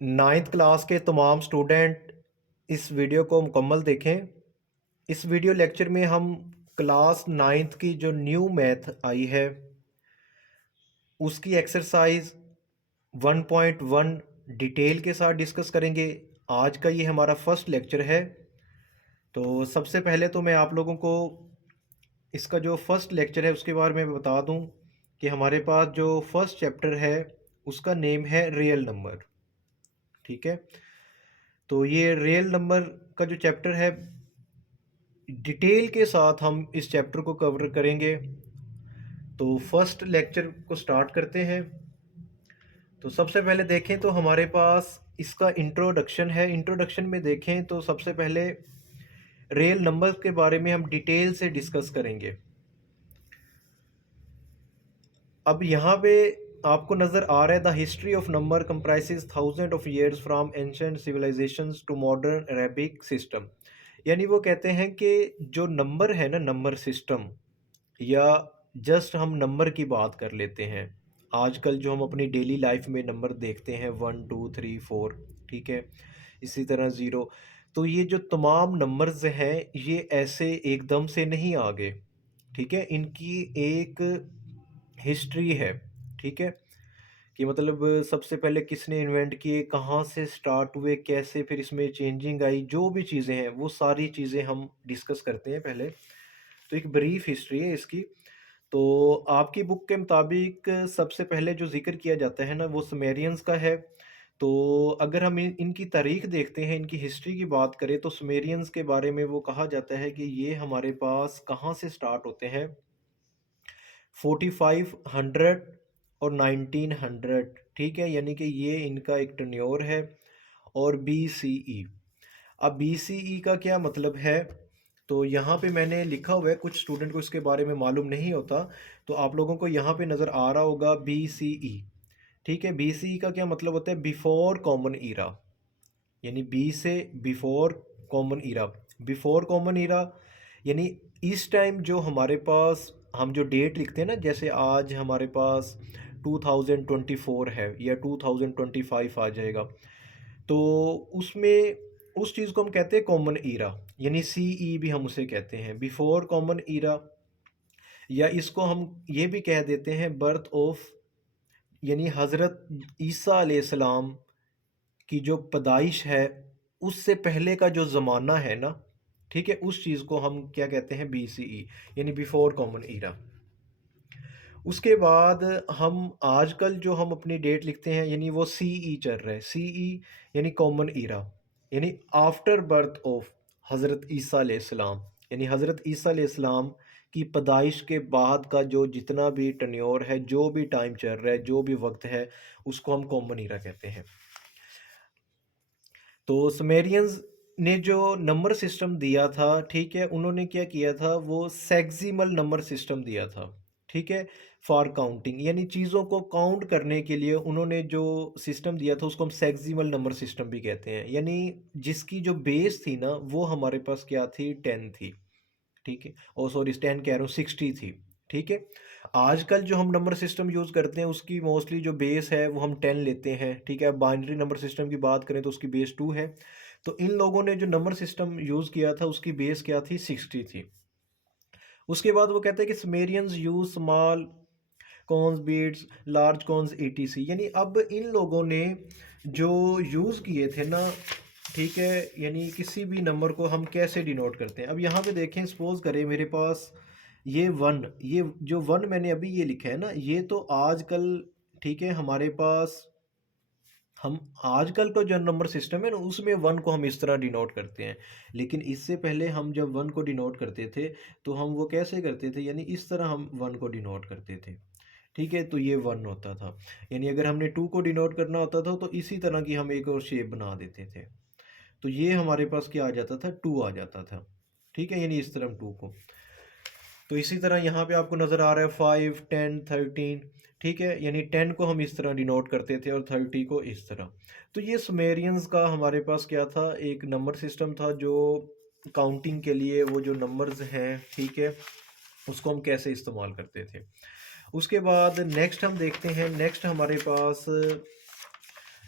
Ninth class के तमाम student इस वीडियो को मुकम्मल देखें। इस वीडियो लेक्चर में हम क्लास नाइन्थ की जो न्यू मैथ आई है उसकी एक्सरसाइज 1.1 डिटेल के साथ डिस्कस करेंगे। आज का ये हमारा फर्स्ट लेक्चर है। तो सबसे पहले तो मैं आप लोगों को इसका जो फर्स्ट लेक्चर है उसके बारे में बता दूं कि हमारे पास जो फर्स्ट चैप्टर है उसका नेम है रियल नंबर। ठीक है, तो ये रियल नंबर का जो चैप्टर है डिटेल के साथ हम इस चैप्टर को कवर करेंगे। तो फर्स्ट लेक्चर को स्टार्ट करते हैं। तो सबसे पहले देखें तो हमारे पास इसका इंट्रोडक्शन है। इंट्रोडक्शन में देखें तो सबसे पहले रियल नंबर के बारे में हम डिटेल से डिस्कस करेंगे। अब यहाँ पे आपको नज़र आ रहा है the history of number comprises thousand of years from ancient civilisations to modern Arabic system. यानी वो कहते हैं कि जो नंबर है ना, नंबर सिस्टम, या जस्ट हम नंबर की बात कर लेते हैं। आजकल जो हम अपनी डेली लाइफ में नंबर देखते हैं 1 2 3 4, ठीक है, इसी तरह ज़ीरो। तो ये जो तमाम नंबर्स हैं ये ऐसे एकदम से नहीं आ गए। ठीक है, इनकी एक हिस्ट्री है। ठीक है, कि मतलब सबसे पहले किसने इन्वेंट किए, कहाँ से स्टार्ट हुए, कैसे फिर इसमें चेंजिंग आई, जो भी चीज़ें हैं वो सारी चीज़ें हम डिस्कस करते हैं पहले। तो एक ब्रीफ हिस्ट्री है इसकी। तो आपकी बुक के मुताबिक सबसे पहले जो ज़िक्र किया जाता है ना वो सुमेरियंस का है। तो अगर हम इनकी तारीख देखते हैं, इनकी हिस्ट्री की बात करें तो सुमेरियंस के बारे में वो कहा जाता है कि ये हमारे पास कहाँ से स्टार्ट होते हैं, 4500 और 1900। ठीक है, यानी कि ये इनका एक टन्योर है। और BCE, अब BCE का क्या मतलब है, तो यहाँ पे मैंने लिखा हुआ है, कुछ स्टूडेंट को इसके बारे में मालूम नहीं होता। तो आप लोगों को यहाँ पे नज़र आ रहा होगा BCE। ठीक है, BCE का क्या मतलब होता है, बिफोर कॉमन ईरा। यानी बी से before common era. Before common era यानी इस टाइम जो हमारे पास हम जो डेट लिखते हैं ना, जैसे आज हमारे पास 2024 है या 2025 आ जाएगा, तो उसमें उस चीज़ को हम कहते हैं कॉमन ईरा, यानी CE भी हम उसे कहते हैं, बिफोर कॉमन ईरा। या इसको हम ये भी कह देते हैं बर्थ ऑफ, यानी हज़रत ईसा अलैहिस्सलाम की जो पैदाइश है उससे पहले का जो ज़माना है ना, ठीक है, उस चीज़ को हम क्या कहते हैं, BCE, यानी बिफोर कॉमन ईरा। उसके बाद हम आजकल जो हम अपनी डेट लिखते हैं यानी वो CE चल रहा है। CE यानी कॉमन ईरा, यानी आफ्टर बर्थ ऑफ हज़रत ईसा अलैहिस्सलाम, यानी हज़रत ईसा अलैहिस्सलाम की पैदाइश के बाद का जो जितना भी टन्योर है, जो भी टाइम चल रहा है, जो भी वक्त है, उसको हम कॉमन ईरा कहते हैं। तो सुमेरियंस ने जो नंबर सिस्टम दिया था, ठीक है, उन्होंने क्या किया था, वो सेक्सिमल नंबर सिस्टम दिया था। ठीक है, फॉर काउंटिंग, यानी चीज़ों को काउंट करने के लिए उन्होंने जो सिस्टम दिया था उसको हम सेक्सिमल नंबर सिस्टम भी कहते हैं। यानी जिसकी जो बेस थी ना वो हमारे पास क्या थी, 10 थी। ठीक है, और सॉरी 10 कह रहा हूँ, 60 थी। ठीक है, आजकल जो हम नंबर सिस्टम यूज़ करते हैं उसकी मोस्टली जो बेस है वो हम 10 लेते हैं। ठीक है, बाइनरी नंबर सिस्टम की बात करें तो उसकी बेस 2 है। तो इन लोगों ने जो नंबर सिस्टम यूज़ किया था उसकी बेस क्या थी, 60 थी। उसके बाद वो कहते हैं कि Sumerians use small cones beads large cones ETC, यानी अब इन लोगों ने जो यूज़ किए थे ना, ठीक है, यानी किसी भी नंबर को हम कैसे डिनोट करते हैं। अब यहाँ पे देखें, सपोज करें मेरे पास ये वन, ये जो वन मैंने अभी ये लिखा है ना, ये तो आजकल, ठीक है, हमारे पास हम आजकल का जो नंबर सिस्टम है ना उसमें वन को हम इस तरह डिनोट करते हैं। लेकिन इससे पहले हम जब वन को डिनोट करते थे तो हम वो कैसे करते थे, यानी इस तरह हम वन को डिनोट करते थे। ठीक है, तो ये वन होता था। यानी अगर हमने टू को डिनोट करना होता था तो इसी तरह की हम एक और शेप बना देते थे। तो ये हमारे पास क्या आ जाता था, टू आ जाता था। ठीक है, यानी इस तरह हम टू को, तो इसी तरह यहाँ पे आपको नज़र आ रहा है 5 10 13। ठीक है, यानी 10 को हम इस तरह डिनोट करते थे और 30 को इस तरह। तो ये सुमेरियंस का हमारे पास क्या था, एक नंबर सिस्टम था जो काउंटिंग के लिए वो जो नंबर्स हैं, ठीक है, उसको हम कैसे इस्तेमाल करते थे। उसके बाद नेक्स्ट हम देखते हैं, नेक्स्ट हमारे पास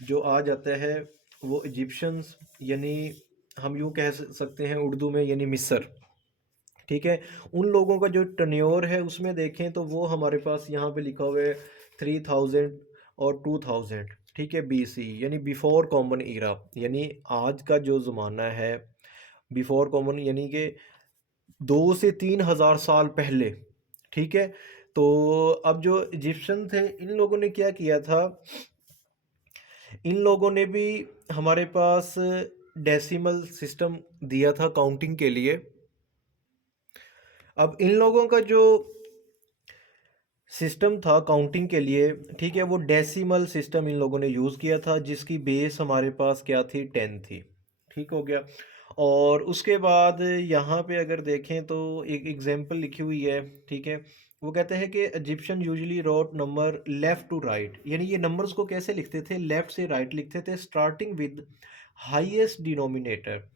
जो आ जाता है वो इजिप्शियंस, यानी हम यूँ कह सकते हैं उर्दू में, यानी मिस्र। ठीक है, उन लोगों का जो टन्योर है उसमें देखें तो वो हमारे पास यहाँ पे लिखा हुआ है 3000 और 2000, ठीक है, BC, यानी बिफोर कॉमन ईरा, यानी आज का जो ज़माना है बिफोर कॉमन, यानी कि 2 से 3 हज़ार साल पहले। ठीक है, तो अब जो इजिप्शियन थे इन लोगों ने क्या किया था, इन लोगों ने भी हमारे पास डेसिमल सिस्टम दिया था काउंटिंग के लिए। अब इन लोगों का जो सिस्टम था काउंटिंग के लिए, ठीक है, वो डेसिमल सिस्टम इन लोगों ने यूज़ किया था, जिसकी बेस हमारे पास क्या थी, 10 थी। ठीक हो गया। और उसके बाद यहाँ पे अगर देखें तो एक एग्जांपल लिखी हुई है। ठीक है, वो कहते हैं कि Egyptians usually wrote number left to right, यानी ये नंबर्स को कैसे लिखते थे, लेफ़्ट से राइट लिखते थे, स्टार्टिंग विद हाईएस्ट डिनोमिनेटर।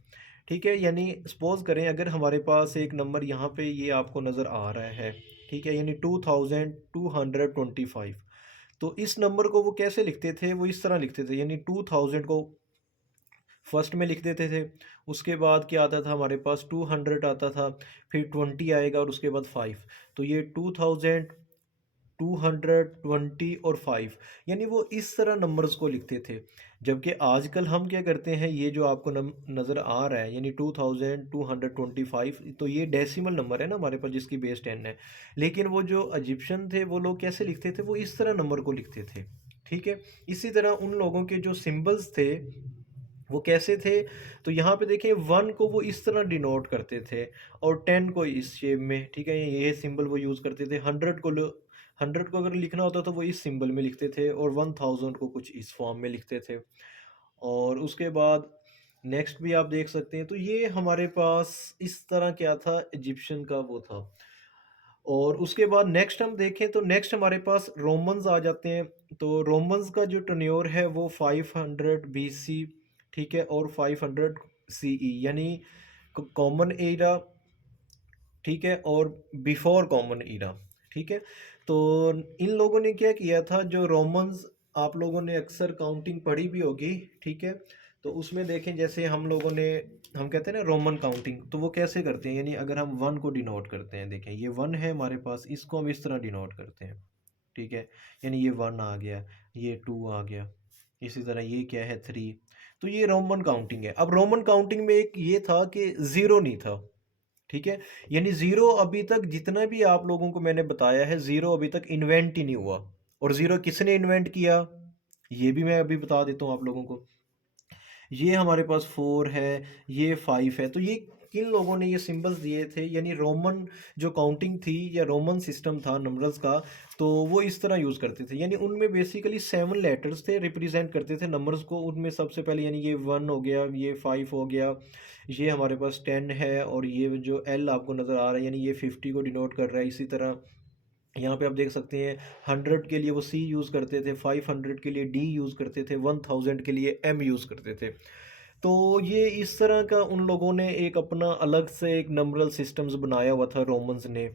ठीक है, यानी सपोज करें अगर हमारे पास एक नंबर यहाँ पे ये आपको नज़र आ रहा है, ठीक है, यानी 2225, तो इस नंबर को वो कैसे लिखते थे, वो इस तरह लिखते थे, यानी 2000 को फर्स्ट में लिख देते थे। उसके बाद क्या आता था हमारे पास, 200 आता था, फिर 20 आएगा और उसके बाद 5। तो ये 2000, 220 और 5, यानी वो इस तरह नंबर्स को लिखते थे। जबकि आजकल हम क्या करते हैं, ये जो आपको नज़र आ रहा है, यानी 2225, तो ये डेसिमल नंबर है ना हमारे पास, जिसकी बेस 10 है। लेकिन वो जो इजिप्शियन थे वो लोग कैसे लिखते थे, वो इस तरह नंबर को लिखते थे। ठीक है, इसी तरह उन लोगों के जो सिंबल्स थे वो कैसे थे, तो यहाँ पे देखिए 1 को वो इस तरह डिनोट करते थे, और 10 को इस शेप में। ठीक है, ये सिंबल वो यूज़ करते थे। 100 को अगर लिखना होता तो वो इस सिंबल में लिखते थे, और 1000 को कुछ इस फॉर्म में लिखते थे। और उसके बाद नेक्स्ट भी आप देख सकते हैं, तो ये हमारे पास इस तरह क्या था, इजिप्शियन का वो था। और उसके बाद नेक्स्ट हम देखें तो नेक्स्ट हमारे पास रोमन्स आ जाते हैं। तो रोमन्स का जो टन्योर है वो 500 BC, ठीक है, और 500 CE, यानी कॉमन एरा, ठीक है, और बिफोर कॉमन ईरा। ठीक है, तो इन लोगों ने क्या किया था, जो रोमन्स, आप लोगों ने अक्सर काउंटिंग पढ़ी भी होगी। ठीक है, तो उसमें देखें जैसे हम लोगों ने, हम कहते हैं ना रोमन काउंटिंग, तो वो कैसे करते हैं, यानी अगर हम 1 को डिनोट करते हैं, देखें ये 1 है हमारे पास, इसको हम इस तरह डिनोट करते हैं। ठीक है, यानी ये 1 आ गया, ये 2 आ गया, इसी तरह ये क्या है, 3। तो ये रोमन काउंटिंग है। अब रोमन काउंटिंग में एक ये था कि ज़ीरो नहीं था। ठीक है, यानी ज़ीरो अभी तक जितना भी आप लोगों को मैंने बताया है, ज़ीरो अभी तक इन्वेंट ही नहीं हुआ। और ज़ीरो किसने इन्वेंट किया, ये भी मैं अभी बता देता हूँ आप लोगों को। ये हमारे पास 4 है, ये 5 है, तो ये किन लोगों ने ये सिंबल्स दिए थे, यानी रोमन जो काउंटिंग थी या रोमन सिस्टम था नंबर्स का, तो वो इस तरह यूज़ करते थे। यानी उनमें बेसिकली 7 लेटर्स थे, रिप्रेजेंट करते थे नंबर्स को। उनमें सबसे पहले यानी ये 1 हो गया, ये 5 हो गया, ये हमारे पास 10 है, और ये जो एल आपको नज़र आ रहा है, यानी ये 50 को डिनोट कर रहा है। इसी तरह यहाँ पे आप देख सकते हैं 100 के लिए वो सी यूज़ करते थे, 500 के लिए डी यूज़ करते थे, 1000 के लिए एम यूज़ करते थे। तो ये इस तरह का उन लोगों ने एक अपना अलग से एक नंबरल सिस्टम्स बनाया हुआ था रोमन्स ने।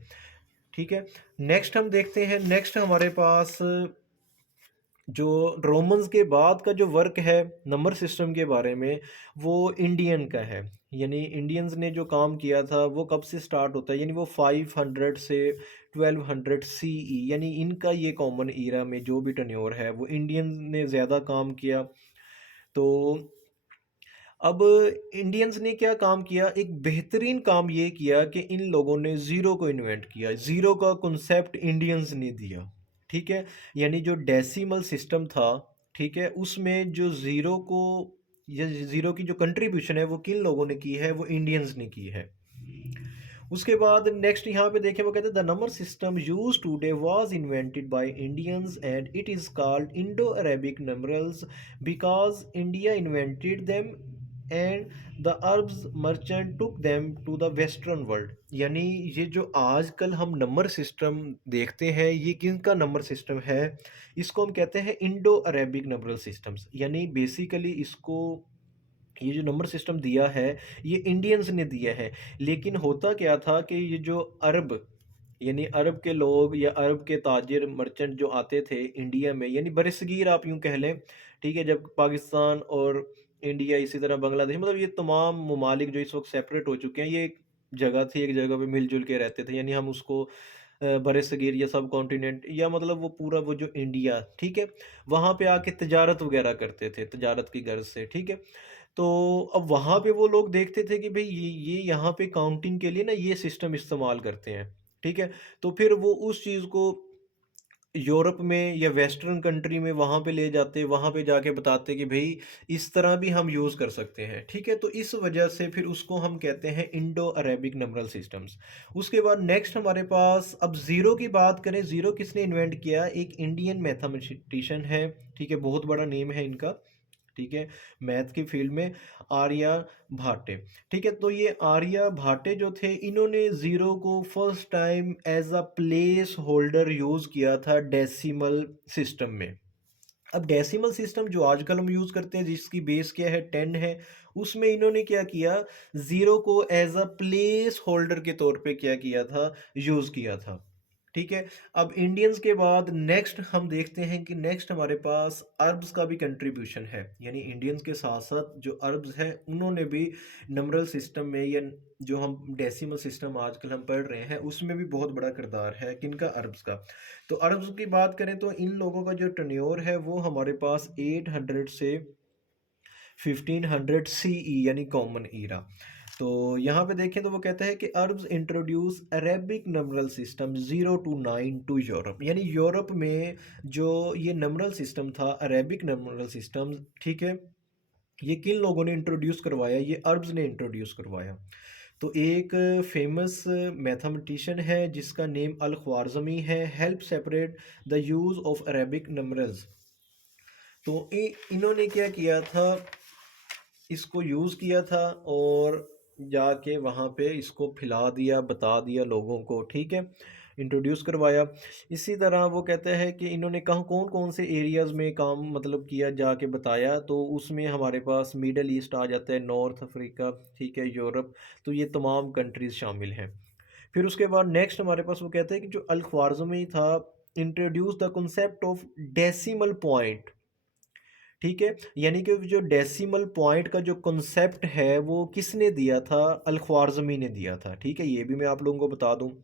ठीक है, नेक्स्ट हम देखते हैं, नेक्स्ट हमारे पास जो रोमन्स के बाद का जो वर्क है नंबर सिस्टम के बारे में, वो इंडियन का है। यानी इंडियंस ने जो काम किया था वो कब से स्टार्ट होता है, यानी वो 500 से 1200 CE, यानी इनका ये कॉमन ईरा में जो भी टन्योर है वो इंडियन ने ज़्यादा काम किया। तो अब इंडियंस ने क्या काम किया, एक बेहतरीन काम ये किया कि इन लोगों ने ज़ीरो को इन्वेंट किया। ज़ीरो का कॉन्सेप्ट इंडियंस ने दिया। ठीक है, यानी जो डेसिमल सिस्टम था, ठीक है, उसमें जो ज़ीरो को, या ज़ीरो की जो कंट्रीब्यूशन है वो किन लोगों ने की है, वो इंडियंस ने की है। उसके बाद नेक्स्ट यहाँ पे देखें, वो कहते हैं the number system use today was invented by Indians and it is called Indo Arabic numerals because India invented them and the Arabs merchant took them to the western world. यानी ये जो आजकल हम नंबर सिस्टम देखते हैं, ये किनका number system है, इसको हम कहते हैं इंडो अरेबिक नंबरल सिस्टम्स। यानी बेसिकली इसको, ये जो नंबर सिस्टम दिया है ये इंडियंस ने दिया है। लेकिन होता क्या था कि ये जो अरब, यानी अरब के लोग या अरब के ताजिर मर्चेंट जो आते थे इंडिया में, यानी बरसगीर आप यूँ कह लें, ठीक है? जब पाकिस्तान और इंडिया इसी तरह बांग्लादेश मतलब ये तमाम ममालिक जो इस वक़्त सेपरेट हो चुके हैं, ये एक जगह थी, एक जगह पे मिल-जुल के रहते थे। यानी हम उसको बरे-सगीर या सब कॉन्टिनेंट या मतलब वो पूरा वो जो इंडिया, ठीक है? वहाँ पे आके तिजारत वग़ैरह करते थे, तिजारत की गर्ज़ से, ठीक है? तो अब वहाँ पे वो लोग देखते थे कि भई ये यहाँ पे काउंटिंग के लिए ना ये सिस्टम इस्तेमाल करते हैं, ठीक है? तो फिर वो उस चीज़ को यूरोप में या वेस्टर्न कंट्री में वहाँ पे ले जाते, वहाँ पे जाके बताते कि भई इस तरह भी हम यूज़ कर सकते हैं, ठीक है? तो इस वजह से फिर उसको हम कहते हैं इंडो अरेबिक न्यूमरल सिस्टम्स। उसके बाद नेक्स्ट हमारे पास अब ज़ीरो की बात करें, ज़ीरो किसने इन्वेंट किया? एक इंडियन मैथमेटिशियन है, ठीक है? बहुत बड़ा नेम है इनका, ठीक है? मैथ की फील्ड में आर्यभट्ट, ठीक है? तो ये आर्यभट्ट जो थे इन्होंने ज़ीरो को first time as a place holder use किया था डेसिमल सिस्टम में। अब डेसिमल सिस्टम जो आजकल हम यूज़ करते हैं जिसकी बेस क्या है 10 है, उसमें इन्होंने क्या किया, ज़ीरो को एज़ अ प्लेस होल्डर के तौर पे क्या किया था, यूज़ किया था। ठीक है? अब इंडियंस के बाद नेक्स्ट हम देखते हैं कि नेक्स्ट हमारे पास अरब्स का भी कंट्रीब्यूशन है। यानी इंडियंस के साथ-साथ जो अरब्स हैं उन्होंने भी न्यूमरल सिस्टम में या जो हम डेसिमल सिस्टम आजकल हम पढ़ रहे हैं उसमें भी बहुत बड़ा किरदार है किनका? अरब्स का। तो अरब्स की बात करें तो इन लोगों का जो टेन्योर है वो हमारे पास 800 से 1500 सीई यानी कॉमन ईरा। तो यहाँ पे देखें तो वो कहता है कि Arabs introduce Arabic numeral system 0 to 9 to Europe. यानी यूरोप में जो ये नंबरल सिस्टम था अरेबिक नंबरल सिस्टम, ठीक है? ये किन लोगों ने इंट्रोड्यूस करवाया? ये अरब्स ने इंट्रोड्यूस करवाया। तो एक फेमस मैथमेटिशियन है जिसका नेम अल ख्वारज़मी है, help separate the use of Arabic numerals. तो इन्होंने क्या किया था, इसको यूज़ किया था और जाके वहाँ पे इसको फैला दिया, बता दिया लोगों को, ठीक है? इंट्रोड्यूस करवाया। इसी तरह वो कहते हैं कि इन्होंने कहाँ कौन-कौन से एरियाज़ में काम मतलब किया, जाके बताया, तो उसमें हमारे पास मिडल ईस्ट आ जाता है, नॉर्थ अफ्रीका, ठीक है, यूरोप, तो ये तमाम कंट्रीज़ शामिल हैं। फिर उसके बाद नेक्स्ट हमारे पास वो कहते हैं कि जो अल ख्वारिज़मी था, introduce the concept of decimal point, ठीक है? यानी कि जो डेसिमल पॉइंट का जो कॉन्सेप्ट है वो किसने दिया था? अल-ख्वारिज़मी ने दिया था, ठीक है? ये भी मैं आप लोगों को बता दूँ।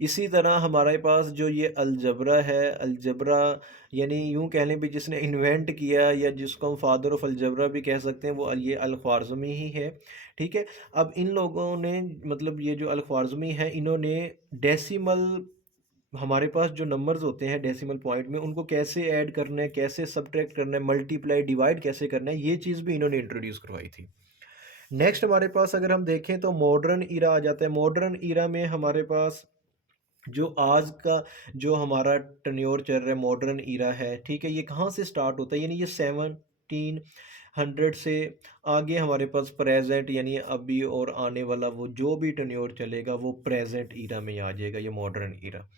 इसी तरह हमारे पास जो ये अलजबरा है, अलजबरा यानी यूँ कह लें भी जिसने इन्वेंट किया या जिसको हम फादर ऑफ अलजबरा भी कह सकते हैं, वो ये अल-ख्वारिज़मी ही है, ठीक है? अब इन लोगों ने मतलब ये जो अल-ख्वारिज़मी है इन्होंने डेसिमल हमारे पास जो नंबर्स होते हैं डेसिमल पॉइंट में उनको कैसे ऐड करना है, कैसे सब्ट्रैक्ट करना है, मल्टीप्लाई डिवाइड कैसे करना है, ये चीज़ भी इन्होंने इंट्रोड्यूस करवाई थी। नेक्स्ट हमारे पास अगर हम देखें तो मॉडर्न ईरा आ जाता है। मॉडर्न ईरा में हमारे पास जो आज का जो हमारा टन्योर चल रहा है मॉडर्न ईरा है, ठीक है? ये कहाँ से स्टार्ट होता है? यानी ये 1700 से आगे हमारे पास प्रेजेंट यानी अभी और आने वाला वो जो भी टन्योर चलेगा वो प्रेजेंट ईरा में आ जाएगा, ये मॉडर्न ईरा।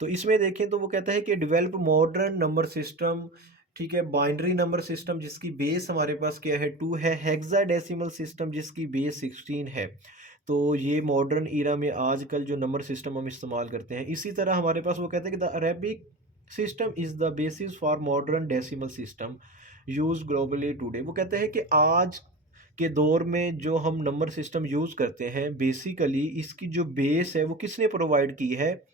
तो इसमें देखें तो वो कहता है कि डेवलप मॉडर्न नंबर सिस्टम, ठीक है? बाइनरी नंबर सिस्टम जिसकी बेस हमारे पास क्या है 2 है, हेक्साडेसिमल सिस्टम जिसकी बेस 16 है। तो ये मॉडर्न ईरा में आजकल जो नंबर सिस्टम हम इस्तेमाल करते हैं, इसी तरह हमारे पास वो कहते हैं कि the Arabic system is the basis for modern decimal system use globally today. वो कहते हैं कि आज के दौर में जो हम नंबर सिस्टम यूज़ करते हैं बेसिकली इसकी जो बेस है वो किसने प्रोवाइड की है?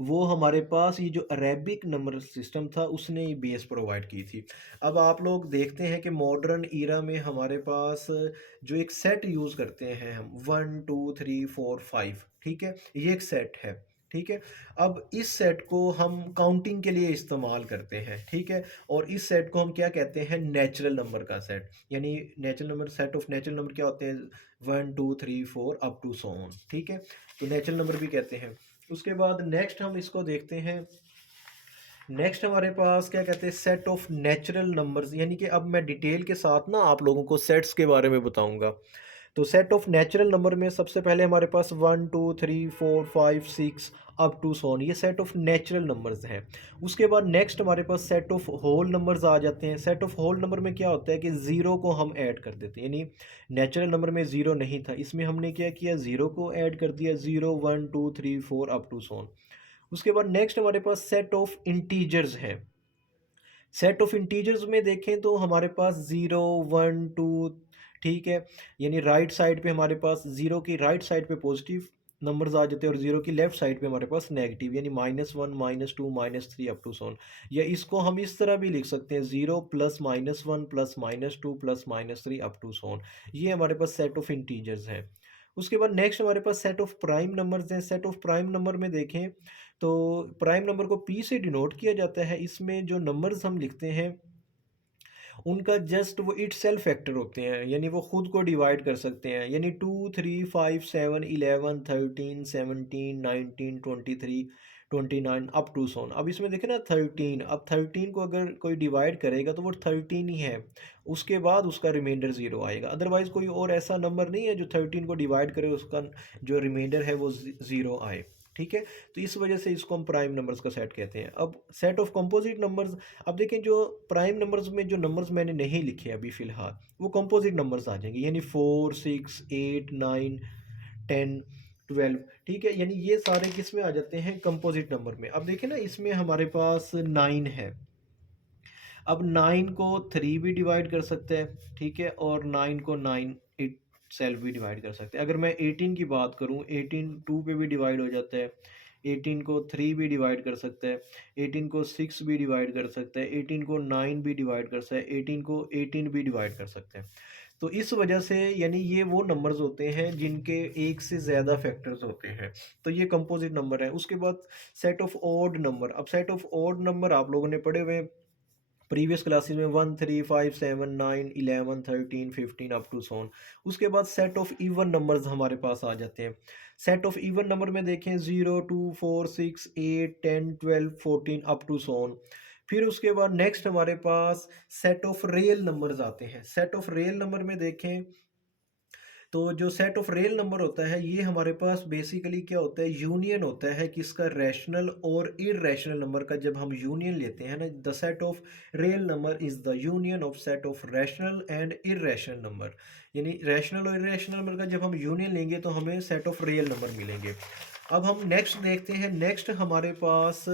वो हमारे पास ये जो अरेबिक नंबर सिस्टम था उसने ये बेस प्रोवाइड की थी। अब आप लोग देखते हैं कि मॉडर्न ईरा में हमारे पास जो एक सेट यूज़ करते हैं हम 1 2 3 4 5, ठीक है? ये एक सेट है, ठीक है? अब इस सेट को हम काउंटिंग के लिए इस्तेमाल करते हैं, ठीक है? और इस सेट को हम क्या कहते हैं? नेचुरल नंबर का सेट। यानी natural number set of natural number क्या होते हैं? 1 2 3 4 अप टू सो ऑन, ठीक है? तो नेचुरल नंबर भी कहते हैं। उसके बाद नेक्स्ट हम इसको देखते हैं। नेक्स्ट हमारे पास क्या कहते हैं सेट ऑफ नेचुरल नंबर्स, यानी कि अब मैं डिटेल के साथ ना आप लोगों को सेट्स के बारे में बताऊंगा। तो सेट ऑफ नेचुरल नंबर में सबसे पहले हमारे पास 1 2 3 4 5 6 अप टू सोन, ये सेट ऑफ नेचुरल नंबर्स हैं। उसके बाद नेक्स्ट हमारे पास सेट ऑफ होल नंबर्स आ जाते हैं। सेट ऑफ होल नंबर में क्या होता है कि ज़ीरो को हम ऐड कर देते हैं, यानी नेचुरल नंबर में ज़ीरो नहीं था, इसमें हमने क्या किया ज़ीरो को ऐड कर दिया, 0 1 2 3 4 अप टू सोन। उसके बाद नेक्स्ट हमारे पास सेट ऑफ इंटीजर्स है। सेट ऑफ इंटीजर्स में देखें तो हमारे पास 0 1 2, ठीक है, यानी राइट साइड पे हमारे पास ज़ीरो की राइट साइड पे पॉजिटिव नंबर्स आ जाते हैं और ज़ीरो की लेफ्ट साइड पे हमारे पास नेगेटिव, यानी -1 -2 -3 अप टू सोन। या इसको हम इस तरह भी लिख सकते हैं, 0 plus -1 plus -2 plus -3 up to सोन। ये हमारे पास सेट ऑफ इंटीजर्स हैं। उसके बाद नेक्स्ट हमारे पास सेट ऑफ प्राइम नंबर्स हैं। सेट ऑफ प्राइम नंबर में देखें तो प्राइम नंबर को पी से डिनोट किया जाता है। इसमें जो नंबर्स हम लिखते हैं उनका जस्ट वो इट सेल्फ फैक्टर होते हैं, यानी वो खुद को डिवाइड कर सकते हैं, यानी 2 3 5 7 11 13 17 19 23 29 अप टू सोन। अब इसमें देखें ना 13, अब 13 को अगर कोई डिवाइड करेगा तो वो 13 ही है, उसके बाद उसका रिमाइंडर ज़ीरो आएगा। अदरवाइज़ कोई और ऐसा नंबर नहीं है जो 13 को डिवाइड करे उसका जो रिमाइंडर है वो ज़ीरो आए। ठीक है, तो इस वजह से इसको हम प्राइम नंबर्स का सेट कहते हैं। अब सेट ऑफ कंपोजिट नंबर्स, अब देखें जो प्राइम नंबर्स में जो नंबर्स मैंने नहीं लिखे अभी फ़िलहाल वो कंपोजिट नंबर्स आ जाएंगे, यानी 4 6 8 9 10 12। ठीक है, यानी ये सारे किस में आ जाते हैं, कंपोजिट नंबर में। अब देखें ना इसमें हमारे पास 9 है। अब 9 को 3 भी डिवाइड कर सकते हैं, ठीक है, और 9 को 9 इट सेल्फ भी डिवाइड कर सकते हैं। अगर मैं 18 की बात करूं, 18 2 पे भी डिवाइड हो जाता है, 18 को 3 भी डिवाइड कर सकता है, 18 को 6 भी डिवाइड कर सकता है, 18 को 9 भी डिवाइड कर सकता है, 18 को 18 भी डिवाइड कर सकते हैं। तो इस वजह से यानी ये वो नंबर्स होते हैं जिनके एक से ज़्यादा फैक्टर्स होते हैं, तो ये कंपोजिट नंबर है। उसके बाद सेट ऑफ ऑड नंबर। अब सेट ऑफ ऑड नंबर आप लोगों ने पढ़े हुए प्रीवियस क्लासेस में, 1 3 5 7 9 11 13 15 अप टू सोन। उसके बाद सेट ऑफ इवन नंबर्स हमारे पास आ जाते हैं। सेट ऑफ इवन नंबर में देखें 0 2 4 6 8 10 12 14 अप टू सोन। फिर उसके बाद नेक्स्ट हमारे पास सेट ऑफ रियल नंबर्स आते हैं। सेट ऑफ रियल नंबर में देखें तो जो सेट ऑफ रियल नंबर होता है ये हमारे पास बेसिकली क्या होता है, यूनियन होता है किसका, रैशनल और इरेशनल नंबर का। जब हम यूनियन लेते हैं ना, the set of real number is the union of set of rational and irrational number. यानी रैशनल और इरेशनल नंबर का जब हम यूनियन लेंगे तो हमें सेट ऑफ रियल नंबर मिलेंगे। अब हम नेक्स्ट देखते हैं, नेक्स्ट हमारे पास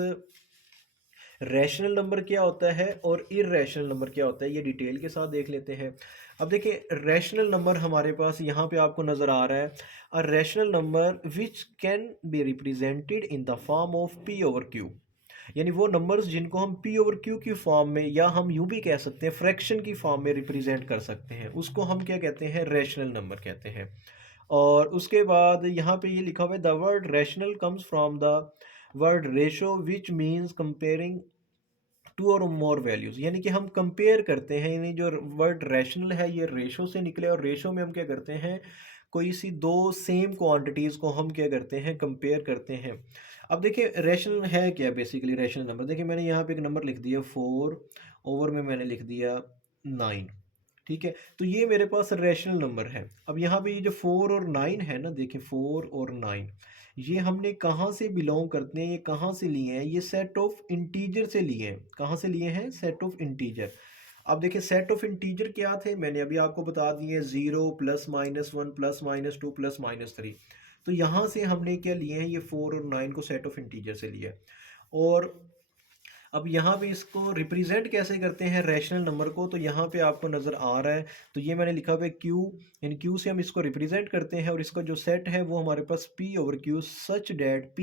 रैशनल नंबर क्या होता है और इरेशनल नंबर क्या होता है, ये डिटेल के साथ देख लेते हैं। अब देखिए रैशनल नंबर हमारे पास यहाँ पे आपको नज़र आ रहा है, a rational number which can be represented in the form of P over Q. यानी वो नंबर्स जिनको हम पी ओवर क्यू की फॉर्म में, या हम यूं भी कह सकते हैं फ्रैक्शन की फॉर्म में रिप्रेजेंट कर सकते हैं, उसको हम क्या कहते हैं, रैशनल नंबर कहते हैं। और उसके बाद यहाँ पे ये लिखा हुआ है, the word rational comes from the word ratio which means comparing two और मोर वैल्यूज़। यानी कि हम कंपेयर करते हैं, यानी जो वर्ड रैशनल है ये रेशो से निकले, और रेशो में हम क्या करते हैं, कोई सी दो सेम क्वांटिटीज़ को हम क्या करते हैं, कंपेयर करते हैं। अब देखिए रैशनल है क्या, बेसिकली रैशनल नंबर देखिए मैंने यहाँ पे एक नंबर लिख दिया 4, ओवर में मैंने लिख दिया 9, ठीक है, तो ये मेरे पास रैशनल नंबर है। अब यहाँ पे ये जो 4 और 9 है ना, देखिए 4 और 9 ये हमने कहाँ से बिलोंग करते हैं, ये कहाँ से लिए हैं, ये सेट ऑफ इंटीजर से लिए हैं। कहाँ से लिए हैं, सेट ऑफ इंटीजर। अब देखिए सेट ऑफ इंटीजर क्या थे, मैंने अभी आपको बता दिए, 0 प्लस -1 प्लस -2 प्लस -3। तो यहाँ से हमने क्या लिए हैं, ये 4 और 9 को सेट ऑफ इंटीजर से लिया। और अब यहाँ पे इसको रिप्रेजेंट कैसे करते हैं रैशनल नंबर को, तो यहाँ पे आपको नज़र आ रहा है, तो ये मैंने लिखा हुआ है क्यू, यानी क्यू से हम इसको रिप्रेजेंट करते हैं, और इसका जो सेट है वो हमारे पास P over Q such that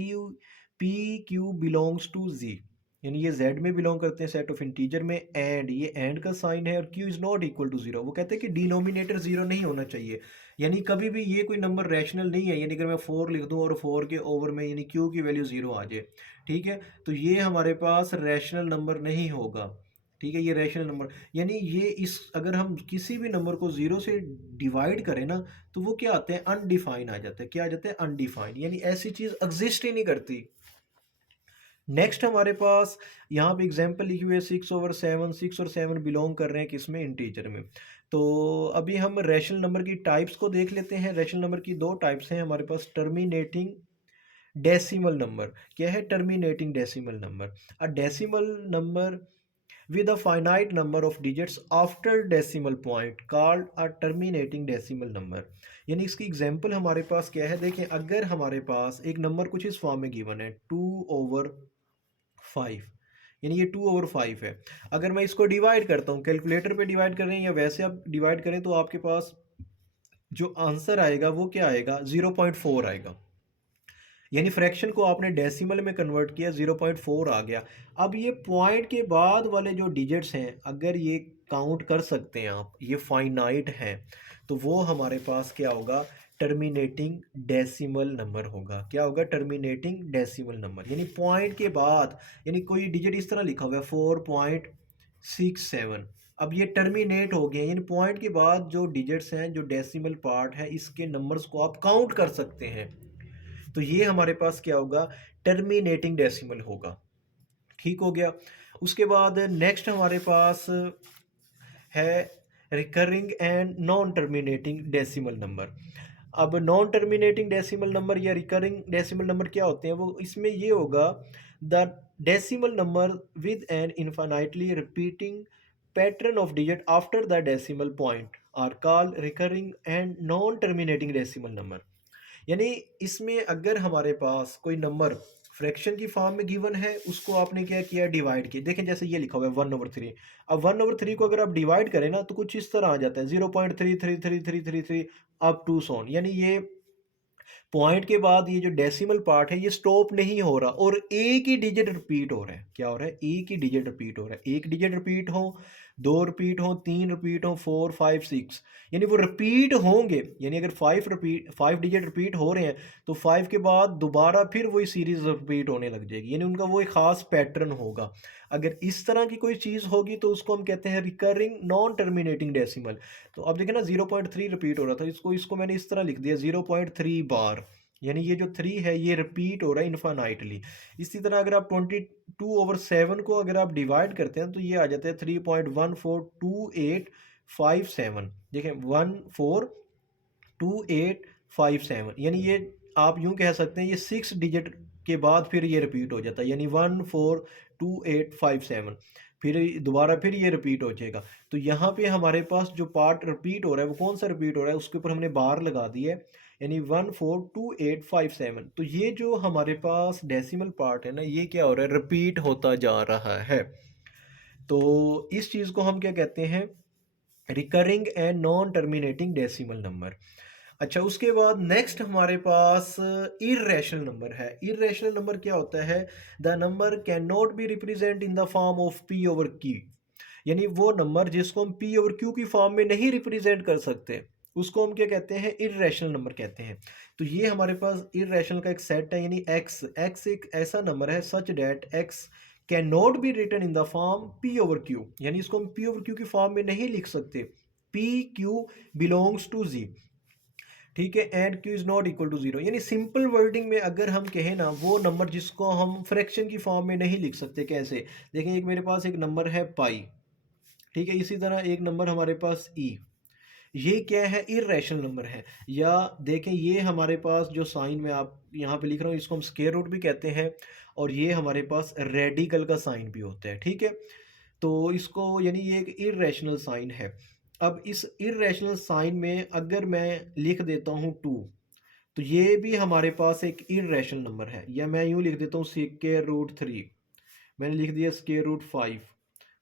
P Q belongs to G. यानी ये जेड में बिलोंग करते हैं सेट ऑफ इंटीजर में, एंड ये एंड का साइन है, और Q is not equal to zero. वो कहते हैं कि डिनोमिनेटर जीरो नहीं होना चाहिए, यानी कभी भी ये कोई नंबर रैशनल नहीं है। यानी अगर मैं 4 लिख दूँ और 4 के ओवर में यानी क्यू की वैल्यू ज़ीरो आ जाए, ठीक है, तो ये हमारे पास रैशनल नंबर नहीं होगा। ठीक है, ये रैशनल नंबर, यानी ये इस अगर हम किसी भी नंबर को ज़ीरो से डिवाइड करें ना, तो वो क्या आते हैं, अनडिफाइन आ जाते हैं। क्या आ जाते हैं, अनडिफाइंड, यानी ऐसी चीज़ एग्जिस्ट ही नहीं करती। नेक्स्ट हमारे पास यहाँ पे एग्जाम्पल लिखी हुई है 6/7। 6 और 7 बिलोंग कर रहे हैं किसमें, इंटीजर में। तो अभी हम रैशनल नंबर की टाइप्स को देख लेते हैं। रैशनल नंबर की दो टाइप्स हैं हमारे पास, टर्मिनेटिंग डेसिमल नंबर। क्या है, terminating decimal number. A decimal number with a finite number of digits after decimal point called a terminating decimal number। यानी इसकी एग्जांपल हमारे पास क्या है, देखें अगर हमारे पास एक नंबर कुछ इस फॉर्म में गिवन है 2/5, यानी ये 2/5 है। अगर मैं इसको डिवाइड करता हूँ, कैलकुलेटर पे डिवाइड कर रहे हैं या वैसे आप डिवाइड करें, तो आपके पास जो आंसर आएगा वो क्या आएगा, 0.4 आएगा। यानी फ्रैक्शन को आपने डेसिमल में कन्वर्ट किया, 0.4 आ गया। अब ये पॉइंट के बाद वाले जो डिजिट्स हैं, अगर ये काउंट कर सकते हैं आप, ये फाइनाइट हैं, तो वो हमारे पास क्या होगा, टर्मिनेटिंग डेसिमल नंबर होगा। क्या होगा, टर्मिनेटिंग डेसिमल नंबर। यानी पॉइंट के बाद, यानी कोई डिजिट इस तरह लिखा हुआ है 4.67, अब ये टर्मिनेट हो गए, यानी पॉइंट के बाद जो डिजिट्स हैं, जो डेसिमल पार्ट है, इसके नंबर्स को आप काउंट कर सकते हैं। तो ये हमारे पास क्या होगा, टर्मिनेटिंग डेसिमल होगा। ठीक हो गया। उसके बाद नेक्स्ट हमारे पास है recurring and non terminating decimal number. अब नॉन टर्मिनेटिंग डेसिमल नंबर या रिकरिंग डेसिमल नंबर क्या होते हैं, वो इसमें ये होगा, the decimal number with an infinitely repeating pattern of digit after the decimal point are called recurring and non terminating decimal number. यानी इसमें अगर हमारे पास कोई नंबर फ्रैक्शन की फॉर्म में गिवन है, उसको आपने क्या किया, डिवाइड किया। देखें जैसे ये लिखा हुआ है 1/3। अब 1/3 को अगर आप डिवाइड करें ना, तो कुछ इस तरह आ जाता है 0.3333333 अप टू सोन। यानी ये पॉइंट के बाद ये जो डेसिमल पार्ट है, ये स्टॉप नहीं हो रहा और एक ही डिजिट रिपीट हो रहा है। क्या हो रहा है, एक ही डिजिट रिपीट हो रहा है। एक डिजिट रिपीट हो, दो रिपीट हो, तीन रिपीट हो, 4 5 6, यानी वो रिपीट होंगे। यानी अगर 5 डिजिट रिपीट हो रहे हैं, तो 5 के बाद दोबारा फिर वही सीरीज रिपीट होने लग जाएगी, यानी उनका वो एक खास पैटर्न होगा। अगर इस तरह की कोई चीज़ होगी, तो उसको हम कहते हैं रिकरिंग नॉन टर्मिनेटिंग डेसिमल। तो अब देखिए ना, 0.3 रिपीट हो रहा था, इसको मैंने इस तरह लिख दिया 0.3 बार। यानी ये जो 3 है, ये रिपीट हो रहा है इन्फानाइटली। इसी तरह अगर आप 22/7 को अगर आप डिवाइड करते हैं, तो ये आ जाता है 3.142857। देखें 142857, यानी ये आप यूं कह सकते हैं, ये 6 डिजिट के बाद फिर ये रिपीट हो जाता है, यानी 142857, फिर दोबारा फिर ये रिपीट हो जाएगा। तो यहाँ पे हमारे पास जो पार्ट रिपीट हो रहा है, वो कौन सा रिपीट हो रहा है, उसके ऊपर हमने बार लगा दी है, यानी 142857। तो ये जो हमारे पास डेसिमल पार्ट है ना, ये क्या हो रहा है, रिपीट होता जा रहा है। तो इस चीज़ को हम क्या कहते हैं, recurring and non terminating decimal number. अच्छा, उसके बाद नेक्स्ट हमारे पास इर्रेशनल नंबर है। इर्रेशनल नंबर क्या होता है, the number can not B represent in the form of P over Q. यानी वो नंबर जिसको हम पी ओवर क्यू की फॉर्म में नहीं रिप्रेजेंट कर सकते, उसको हम क्या कहते हैं, इर्रेशनल नंबर कहते हैं। तो ये हमारे पास इर्रेशनल का एक सेट है, यानी एक्स एक्स एक ऐसा नंबर है such that x can not be written in the form P over Q. यानी इसको हम पी ओवर क्यू की फॉर्म में नहीं लिख सकते। P Q belongs to G, ठीक है, and Q is not equal to zero. यानी सिंपल वर्डिंग में अगर हम कहें ना, वो नंबर जिसको हम फ्रैक्शन की फॉर्म में नहीं लिख सकते। कैसे, देखें एक मेरे पास एक नंबर है पाई, ठीक है, इसी तरह एक नंबर हमारे पास ई, ये क्या है, इर्रेशनल नंबर है। या देखें ये हमारे पास जो साइन में आप यहाँ पे लिख रहा हूँ, इसको हम स्क्वायर रूट भी कहते हैं, और ये हमारे पास रेडिकल का साइन भी होता है, ठीक है। तो इसको, यानी ये एक इर्रेशनल साइन है। अब इस इर्रेशनल साइन में अगर मैं लिख देता हूँ 2, तो ये भी हमारे पास एक इर्रेशनल नंबर है। या मैं यूँ लिख देता हूँ स्क्वायर रूट 3, मैंने लिख दिया स्क्वायर रूट 5,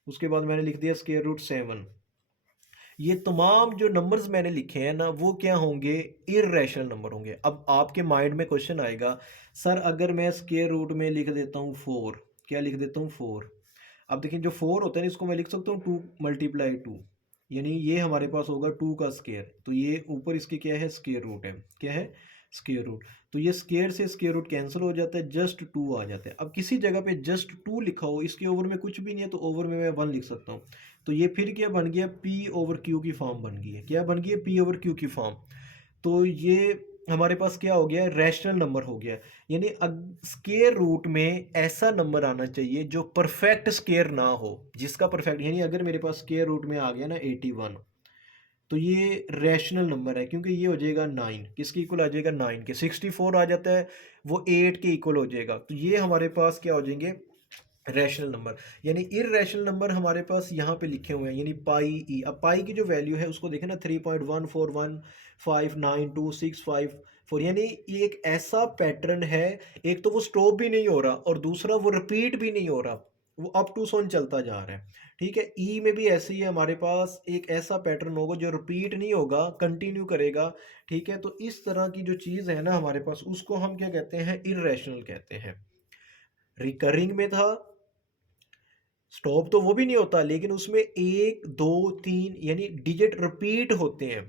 उसके बाद मैंने लिख दिया स्क्वायर रूट 7। ये तमाम जो नंबर्स मैंने लिखे हैं ना, वो क्या होंगे, इर्रेशनल नंबर होंगे। अब आपके माइंड में क्वेश्चन आएगा, सर अगर मैं स्क्वायर रूट में लिख देता हूँ 4, क्या लिख देता हूँ 4। अब देखिए जो 4 होता है ना, इसको मैं लिख सकता हूँ 2 × 2, यानी ये हमारे पास होगा 2 का स्क्वायर। तो ये ऊपर इसके क्या है, स्क्वायर रूट है, क्या है, स्क्वायर रूट। तो ये स्क्वायर से स्क्वायर रूट कैंसिल हो जाता है, जस्ट 2 आ जाता है। अब किसी जगह पे जस्ट 2 लिखा हो, इसके ओवर में कुछ भी नहीं है, तो ओवर में मैं 1 लिख सकता हूँ। तो ये फिर क्या बन गया, पी ओवर क्यू की फॉर्म बन गई है। क्या बन गई है, पी ओवर क्यू की फॉर्म। तो ये हमारे पास क्या हो गया, रैशनल नंबर हो गया। यानी स्क्वायर रूट में ऐसा नंबर आना चाहिए जो परफेक्ट स्क्वायर ना हो, जिसका परफेक्ट, यानी अगर मेरे पास स्क्वायर रूट में आ गया ना 81, तो ये रैशनल नंबर है, क्योंकि ये हो जाएगा 9, किसके इक्वल आ जाएगा, 9 के। 64 आ जाता है, वो 8 के इक्वल हो जाएगा। तो ये हमारे पास क्या हो जाएंगे, रैशनल नंबर। यानी इररेशनल नंबर हमारे पास यहाँ पे लिखे हुए हैं, यानी पाई ई। अब पाई की जो वैल्यू है उसको देखें ना, 3.14159265 यानी ये एक ऐसा पैटर्न है, एक तो वो स्टॉप भी नहीं हो रहा और दूसरा वो रिपीट भी नहीं हो रहा। वो अप टू सोन चलता जा रहा है। ठीक है, ई में भी ऐसे ही है, हमारे पास एक ऐसा पैटर्न होगा जो रिपीट नहीं होगा, कंटिन्यू करेगा। ठीक है, तो इस तरह की जो चीज़ है ना हमारे पास, उसको हम क्या कहते हैं, इर्रेशनल कहते हैं। रिकरिंग में था, स्टॉप तो वो भी नहीं होता, लेकिन उसमें एक दो तीन यानी डिजिट रिपीट होते हैं।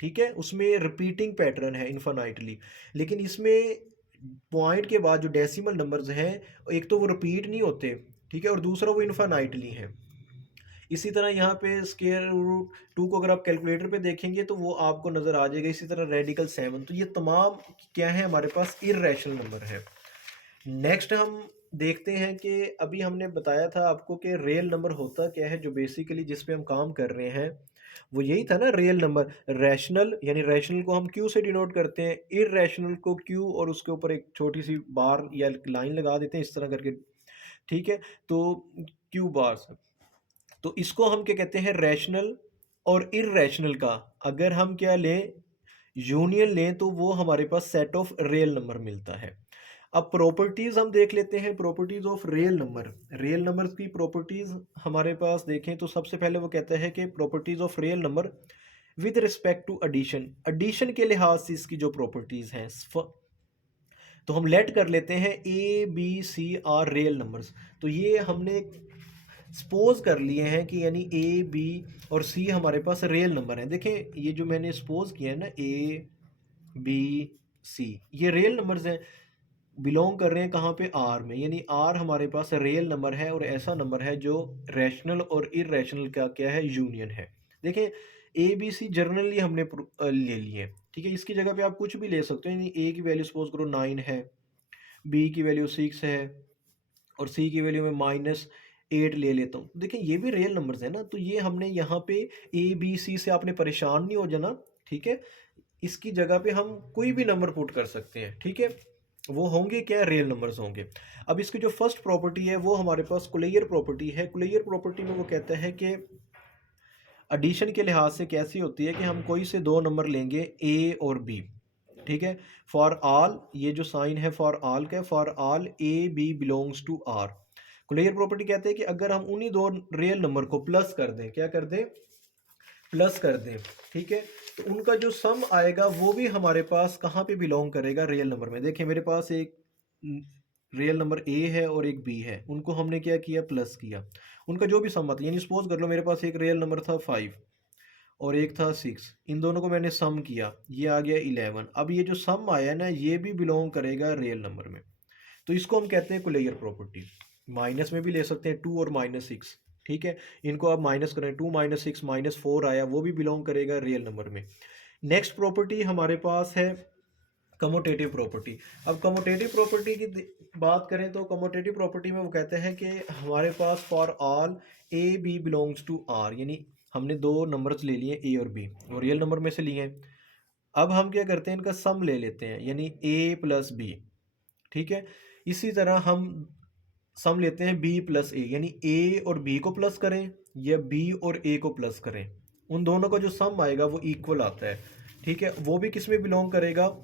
ठीक है, उसमें रिपीटिंग पैटर्न है इन्फानाइटली। लेकिन इसमें पॉइंट के बाद जो डेसिमल नंबर्स हैं, एक तो वो रिपीट नहीं होते, ठीक है, और दूसरा वो इन्फानाइटली हैं। इसी तरह यहाँ पे स्केयर रूट टू को अगर आप कैलकुलेटर पे देखेंगे तो वो आपको नज़र आ जाएगा। इसी तरह रेडिकल सेवन, तो ये तमाम क्या है, हमारे पास इर्रेशनल नंबर है। नेक्स्ट हम देखते हैं कि अभी हमने बताया था आपको कि रियल नंबर होता क्या है, जो बेसिकली जिस पे हम काम कर रहे हैं वो यही था ना, रियल नंबर। रैशनल यानी रैशनल को हम क्यू से डिनोट करते हैं, इररैशनल को क्यू और उसके ऊपर एक छोटी सी बार या लाइन लगा देते हैं इस तरह करके। ठीक है, तो क्यू बार्स, तो इसको हम क्या कहते हैं, रैशनल और इररैशनल का अगर हम क्या लें, यूनियन लें, तो वो हमारे पास सेट ऑफ रियल नंबर मिलता है। अब प्रॉपर्टीज हम देख लेते हैं, properties of real number. Real numbers की प्रॉपर्टीज हमारे पास देखें तो सबसे पहले वो कहता है कि properties of real number with respect to addition, addition के लिहाज से इसकी जो प्रॉपर्टीज हैं, तो हम लेट कर लेते हैं a B c are real numbers. तो ये हमने सपोज कर लिए हैं कि यानी ए बी और सी हमारे पास रियल नंबर हैं। देखें ये जो मैंने सपोज किया है ना, ए बी सी, ये रियल नंबर्स हैं, बिलोंग कर रहे हैं कहाँ पे, आर में। यानी आर हमारे पास रियल नंबर है और ऐसा नंबर है जो रैशनल और इररैशनल का क्या है, यूनियन है। देखें ए बी सी जर्नली हमने ले लिए। ठीक है, इसकी जगह पे आप कुछ भी ले सकते हो, यानी ए की वैल्यू सपोज करो 9 है, बी की वैल्यू 6 है और सी की वैल्यू में -8 ले लेता हूँ। देखिए ये भी रियल नंबर्स है ना, तो ये हमने यहाँ पे ए बी सी से आपने परेशान नहीं हो जाना। ठीक है, इसकी जगह पे हम कोई भी नंबर पुट कर सकते हैं। ठीक है, वो होंगे क्या, रियल नंबर्स होंगे। अब इसकी जो फर्स्ट प्रॉपर्टी है वो हमारे पास कुलेयर प्रॉपर्टी है। कुलेयर प्रॉपर्टी में वो कहता है कि एडिशन के लिहाज से कैसी होती है कि हम कोई से दो नंबर लेंगे ए और बी। ठीक है, फॉर ऑल, ये जो साइन है फॉर ऑल का, for all a b belongs to R. Closure property कहते हैं कि अगर हम उन्हीं दो रियल नंबर को प्लस कर दें, क्या कर दें, प्लस कर दें। ठीक है, तो उनका जो सम आएगा वो भी हमारे पास कहाँ पे बिलोंग करेगा, रियल नंबर में। देखिए मेरे पास एक रियल नंबर ए है और एक बी है, उनको हमने क्या किया, प्लस किया। उनका जो भी सम आता है, यानी सपोज कर लो मेरे पास एक रियल नंबर था 5 और एक था 6, इन दोनों को मैंने सम किया, ये आ गया 11। अब ये जो सम आया ना, ये भी बिलोंग करेगा रियल नंबर में। तो इसको हम कहते हैं कुलेयर प्रॉपर्टी। माइनस में भी ले सकते हैं 2 और -6। ठीक है, इनको आप माइनस करें, 2 -6 -4 आया, वो भी बिलोंग करेगा रियल नंबर में। नेक्स्ट प्रॉपर्टी हमारे पास है कमोटेटिव प्रॉपर्टी। अब कमोटेटिव प्रॉपर्टी की बात करें तो कमोटेटिव प्रॉपर्टी में वो कहते हैं कि हमारे पास for all a b belongs to R, यानी हमने दो नंबर्स ले लिए ए और बी और रियल नंबर में से लिए हैं। अब हम क्या करते हैं, इनका सम ले लेते हैं, यानी ए प्लस बी। ठीक है, इसी तरह हम सम लेते हैं बी प्लस ए, यानी ए और बी को प्लस करें या बी और ए को प्लस करें, उन दोनों का जो सम आएगा वो इक्वल आता है। ठीक है, वो भी किस में बिलोंग करेगा,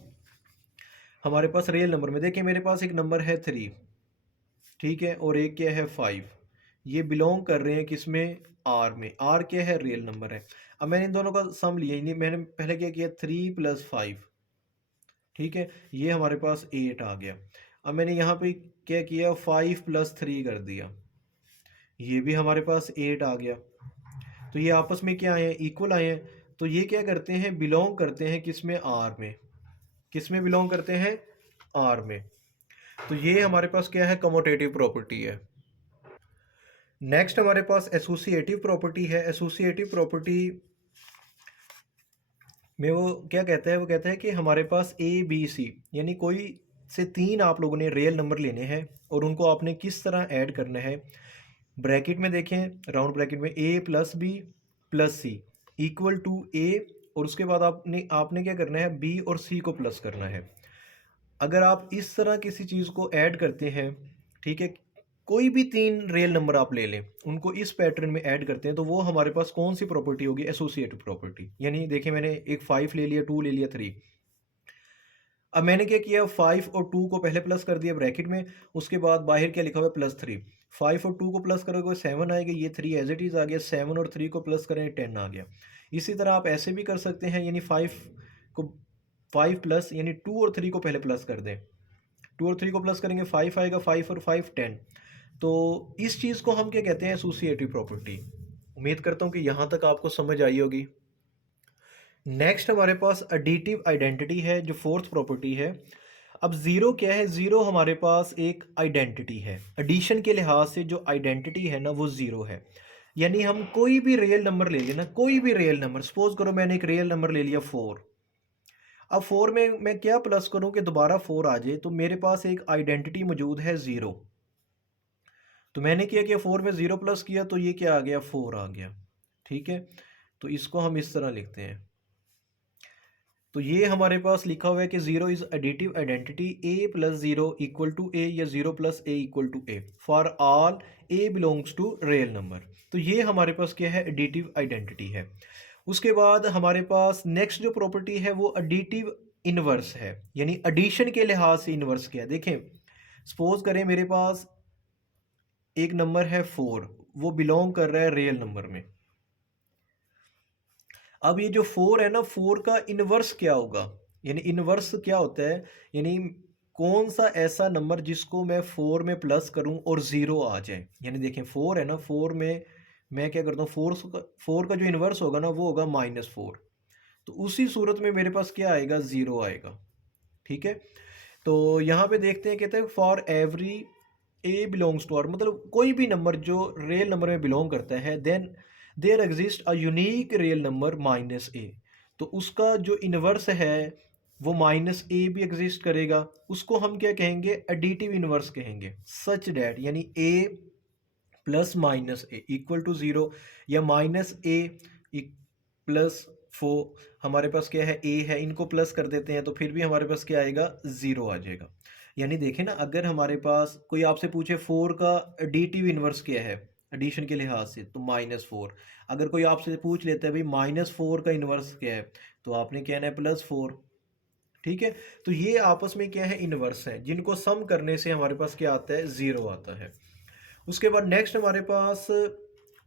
हमारे पास रियल नंबर में। देखिए मेरे पास एक नंबर है 3, ठीक है, और एक क्या है 5, ये बिलोंग कर रहे हैं किस में, आर में। आर क्या है, रियल नंबर है। अब मैंने इन दोनों का सम लिया, यानी मैंने पहले क्या किया, 3 + 5। ठीक है, ये हमारे पास 8 आ गया। अब मैंने यहाँ पे क्या किया, 5 + 3 कर दिया, ये भी हमारे पास 8 आ गया। तो ये आपस में क्या आए हैं, इक्वल आए हैं। तो ये क्या करते हैं, बिलोंग करते हैं किस में, आर में। किस में बिलोंग करते हैं, आर में। तो ये हमारे पास क्या है, कमोटेटिव प्रॉपर्टी है। नेक्स्ट हमारे पास एसोसिएटिव प्रॉपर्टी है। एसोसिएटिव प्रॉपर्टी में वो क्या कहता है, वो कहता है कि हमारे पास ए बी सी, यानी कोई से तीन आप लोगों ने रियल नंबर लेने हैं और उनको आपने किस तरह ऐड करना है। ब्रैकेट में देखें, राउंड ब्रैकेट में a plus b plus c equal to a, और उसके बाद आपने आपने क्या करना है, बी और सी को प्लस करना है। अगर आप इस तरह किसी चीज़ को ऐड करते हैं, ठीक है, कोई भी तीन रियल नंबर आप ले लें, उनको इस पैटर्न में ऐड करते हैं, तो वो हमारे पास कौन सी प्रॉपर्टी होगी, एसोसिएटिव प्रॉपर्टी। यानी देखिए मैंने एक 5 ले लिया, 2 ले लिया, 3। अब मैंने क्या किया, 5 और 2 को पहले प्लस कर दिया ब्रैकेट में, उसके बाद बाहर क्या लिखा हुआ है, +3। 5 और 2 को प्लस करोगे 7 आएगा, ये 3 एज इट इज़ आ गया, 7 और 3 को प्लस करें 10 आ गया। इसी तरह आप ऐसे भी कर सकते हैं, यानी 5 को 5 प्लस यानी 2 और 3 को पहले प्लस कर दें, 2 और 3 को प्लस करेंगे 5 आएगा, 5 और 5 10। तो इस चीज़ को हम क्या कहते हैं, एसोसिएटिव प्रॉपर्टी। उम्मीद करता हूँ कि यहाँ तक आपको समझ आई होगी। नेक्स्ट हमारे पास एडिटिव आइडेंटिटी है, जो फोर्थ प्रॉपर्टी है। अब ज़ीरो क्या है, ज़ीरो हमारे पास एक आइडेंटिटी है, एडिशन के लिहाज से जो आइडेंटिटी है ना वो ज़ीरो है। यानी हम कोई भी रियल नंबर ले लेना, कोई भी रियल नंबर, सपोज करो मैंने एक रियल नंबर ले लिया 4। अब 4 में मैं क्या प्लस करूं कि दोबारा 4 आ जाए, तो मेरे पास एक आइडेंटिटी मौजूद है 0। तो मैंने क्या किया, 4 में 0 प्लस किया तो ये क्या आ गया, 4 आ गया। ठीक है, तो इसको हम इस तरह लिखते हैं। तो ये हमारे पास लिखा हुआ है कि zero is additive identity, a plus zero equal to a, या zero plus a equal to a for all a belongs to real number. तो ये हमारे पास क्या है, एडिटिव आइडेंटिटी है। उसके बाद हमारे पास नेक्स्ट जो प्रॉपर्टी है वो एडिटिव इनवर्स है, यानी एडिशन के लिहाज से इनवर्स क्या है। देखें, सपोज करें मेरे पास एक नंबर है 4, वो बिलोंग कर रहा है रियल नंबर में। अब ये जो 4 है ना, 4 का इनवर्स क्या होगा, यानी इनवर्स क्या होता है, यानी कौन सा ऐसा नंबर जिसको मैं 4 में प्लस करूं और 0 आ जाए। यानी देखें 4 है ना, 4 में मैं क्या करता हूँ, 4 का जो इनवर्स होगा ना वो होगा -4। तो उसी सूरत में मेरे पास क्या आएगा, 0 आएगा। ठीक है, तो यहाँ पे देखते हैं, कहते हैं for every a belongs to R, मतलब कोई भी नंबर जो रियल नंबर में बिलोंग करता है, then there exist a unique real number -a। तो उसका जो इनवर्स है वो -a भी एग्जिस्ट करेगा। उसको हम क्या कहेंगे, एडिटिव इनवर्स कहेंगे। सच डैट यानी a plus -a equal to 0, या -a प्लस 4, हमारे पास क्या है, a है, इनको प्लस कर देते हैं तो फिर भी हमारे पास क्या आएगा, 0 आ जाएगा। यानी देखें ना, अगर हमारे पास कोई आपसे पूछे 4 का एडिटिव इनवर्स क्या है एडिशन के लिहाज से, तो -4। अगर कोई आपसे पूछ लेता है भाई -4 का इनवर्स क्या है, तो आपने कहना है +4। ठीक है, तो ये आपस में क्या है, इनवर्स है, जिनको सम करने से हमारे पास क्या आता है, 0 आता है। उसके बाद नेक्स्ट हमारे पास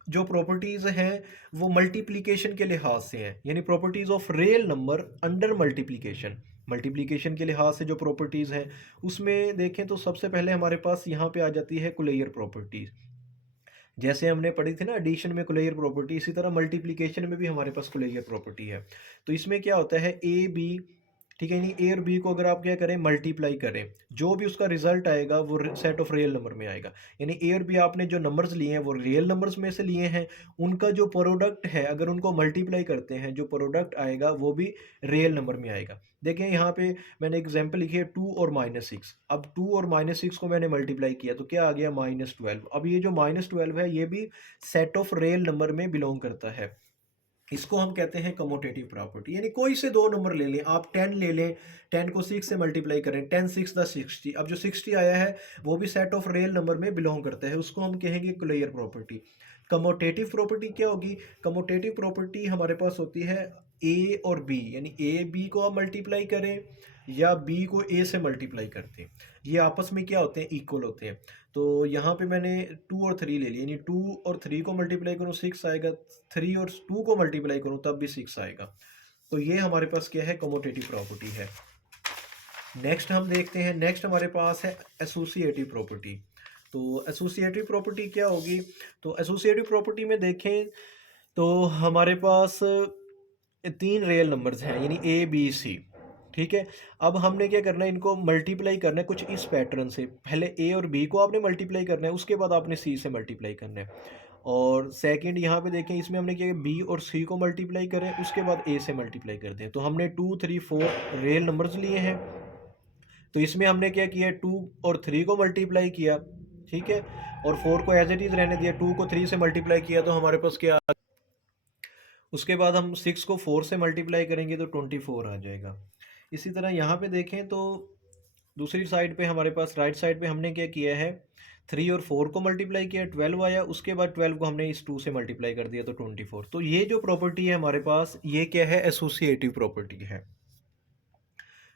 जो प्रॉपर्टीज़ हैं वो मल्टीप्लिकेशन के लिहाज से हैं, यानी properties of real number under multiplication. Multiplication के लिहाज से जो प्रॉपर्टीज़ हैं उसमें देखें तो सबसे पहले हमारे पास यहाँ पे आ जाती है कुलेयर प्रॉपर्टीज़। जैसे हमने पढ़ी थी ना एडिशन में कुलेयर प्रॉपर्टी, इसी तरह मल्टीप्लिकेशन में भी हमारे पास कुलेयर प्रॉपर्टी है। तो इसमें क्या होता है, ए बी, ठीक है, यानी ए और बी को अगर आप क्या करें, मल्टीप्लाई करें, जो भी उसका रिजल्ट आएगा वो सेट ऑफ रियल नंबर में आएगा। यानी ए और बी आपने जो नंबर्स लिए हैं वो रियल नंबर्स में से लिए हैं, उनका जो प्रोडक्ट है अगर उनको मल्टीप्लाई करते हैं, जो प्रोडक्ट आएगा वो भी रियल नंबर में आएगा। देखें यहाँ पे मैंने एग्जांपल लिखी है 2 और -6। अब 2 और -6 को मैंने मल्टीप्लाई किया तो क्या आ गया, -12। अब ये जो -12 है ये भी सेट ऑफ रियल नंबर में बिलोंग करता है। इसको हम कहते हैं कमोटेटिव प्रॉपर्टी। यानी कोई से दो नंबर ले लें, आप 10 ले लें, 10 को 6 से मल्टीप्लाई करें, 10 6 द 60। अब जो 60 आया है वो भी सेट ऑफ रियल नंबर में बिलोंग करता है, उसको हम कहेंगे क्लियर प्रॉपर्टी। कमोटेटिव प्रॉपर्टी क्या होगी, कमोटेटिव प्रॉपर्टी हमारे पास होती है ए और बी, यानी ए बी को आप मल्टीप्लाई करें या बी को ए से मल्टीप्लाई करते हैं, ये आपस में क्या होते हैं, इक्वल होते हैं। तो यहाँ पे मैंने 2 और 3 ले लिया, यानी 2 और 3 को मल्टीप्लाई करूँ 6 आएगा, 3 और 2 को मल्टीप्लाई करूँ तब भी 6 आएगा। तो ये हमारे पास क्या है, कमोटेटिव प्रॉपर्टी है। नेक्स्ट हम देखते हैं, नेक्स्ट हमारे पास है एसोसिएटिव प्रॉपर्टी। तो एसोसिएटिव प्रॉपर्टी क्या होगी, तो एसोसिएटिव प्रॉपर्टी में देखें तो हमारे पास 3 रियल नंबर्स हैं, यानी ए बी सी। ठीक है, अब हमने क्या करना है, इनको मल्टीप्लाई करना है कुछ इस पैटर्न से। पहले ए और बी को आपने मल्टीप्लाई करना है, उसके बाद आपने सी से मल्टीप्लाई करना है। और सेकंड यहाँ पे देखें, इसमें हमने क्या किया, बी और सी को मल्टीप्लाई करें, उसके बाद ए से मल्टीप्लाई कर दें। तो हमने 2 3 4 रियल नंबर्स लिए हैं, तो इसमें हमने क्या किया, 2 और 3 को मल्टीप्लाई किया। ठीक है, और 4 को एज इट इज़ रहने दिया, 2 को 3 से मल्टीप्लाई किया तो हमारे पास क्या, उसके बाद हम 6 को 4 से मल्टीप्लाई करेंगे तो 24 आ जाएगा। इसी तरह यहाँ पे देखें तो दूसरी साइड पे हमारे पास राइट साइड पे हमने क्या किया है, 3 और 4 को मल्टीप्लाई किया, 12 आया, उसके बाद 12 को हमने इस 2 से मल्टीप्लाई कर दिया तो 24। तो ये जो प्रॉपर्टी है हमारे पास, ये क्या है, एसोसिएटिव प्रॉपर्टी है।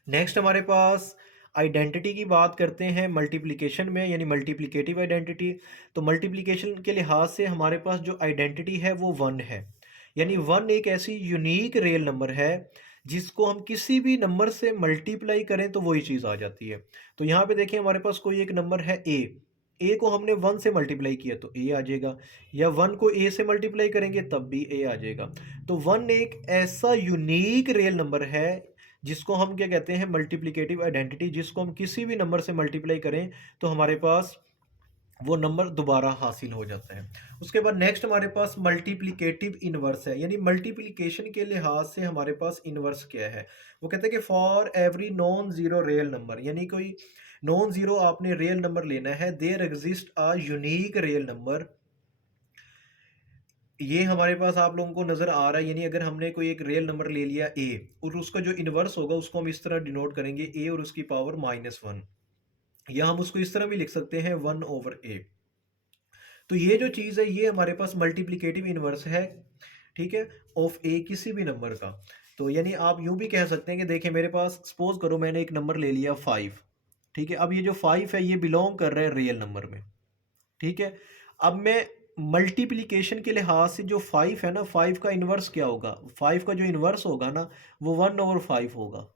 नेक्स्ट हमारे पास आइडेंटिटी की बात करते हैं मल्टीप्लिकेशन में, यानी मल्टीप्लिकेटिव आइडेंटिटी। तो मल्टीप्लिकेशन के लिहाज से हमारे पास जो आइडेंटिटी है वो वन है, यानी वन एक ऐसी यूनिक रियल नंबर है जिसको हम किसी भी नंबर से मल्टीप्लाई करें तो वही चीज़ आ जाती है। तो यहाँ पे देखिए हमारे पास कोई एक नंबर है ए को हमने वन से मल्टीप्लाई किया तो ए आ जाएगा, या वन को ए से मल्टीप्लाई करेंगे तब भी ए आ जाएगा। तो वन एक ऐसा यूनिक रियल नंबर है जिसको हम क्या कहते हैं, मल्टीप्लिकेटिव आइडेंटिटी, जिसको हम किसी भी नंबर से मल्टीप्लाई करें तो हमारे पास वो नंबर दोबारा हासिल हो जाता है। उसके बाद नेक्स्ट हमारे पास मल्टीप्लिकेटिव इनवर्स है, यानी मल्टीप्लिकेशन के लिहाज से हमारे पास इनवर्स क्या है। वो कहते हैं कि for every non zero real number, यानी कोई नॉन जीरो आपने रियल नंबर लेना है, there exist a unique real number. ये हमारे पास आप लोगों को नज़र आ रहा है, यानी अगर हमने कोई एक रियल नंबर ले लिया ए और उसका जो इन्वर्स होगा उसको हम इस तरह डिनोट करेंगे ए और उसकी पावर -1, या हम उसको इस तरह भी लिख सकते हैं 1/a। तो ये जो चीज़ है ये हमारे पास मल्टीप्लिकेटिव इन्वर्स है, ठीक है, ऑफ ए किसी भी नंबर का। तो यानी आप यूं भी कह सकते हैं कि देखिए मेरे पास सपोज करो मैंने एक नंबर ले लिया 5, ठीक है। अब ये जो 5 है ये बिलोंग कर रहा है रियल नंबर में, ठीक है। अब मैं मल्टीप्लिकेशन के लिहाज से जो 5 है ना, 5 का इन्वर्स क्या होगा, 5 का जो इन्वर्स होगा ना वो 1/5 होगा,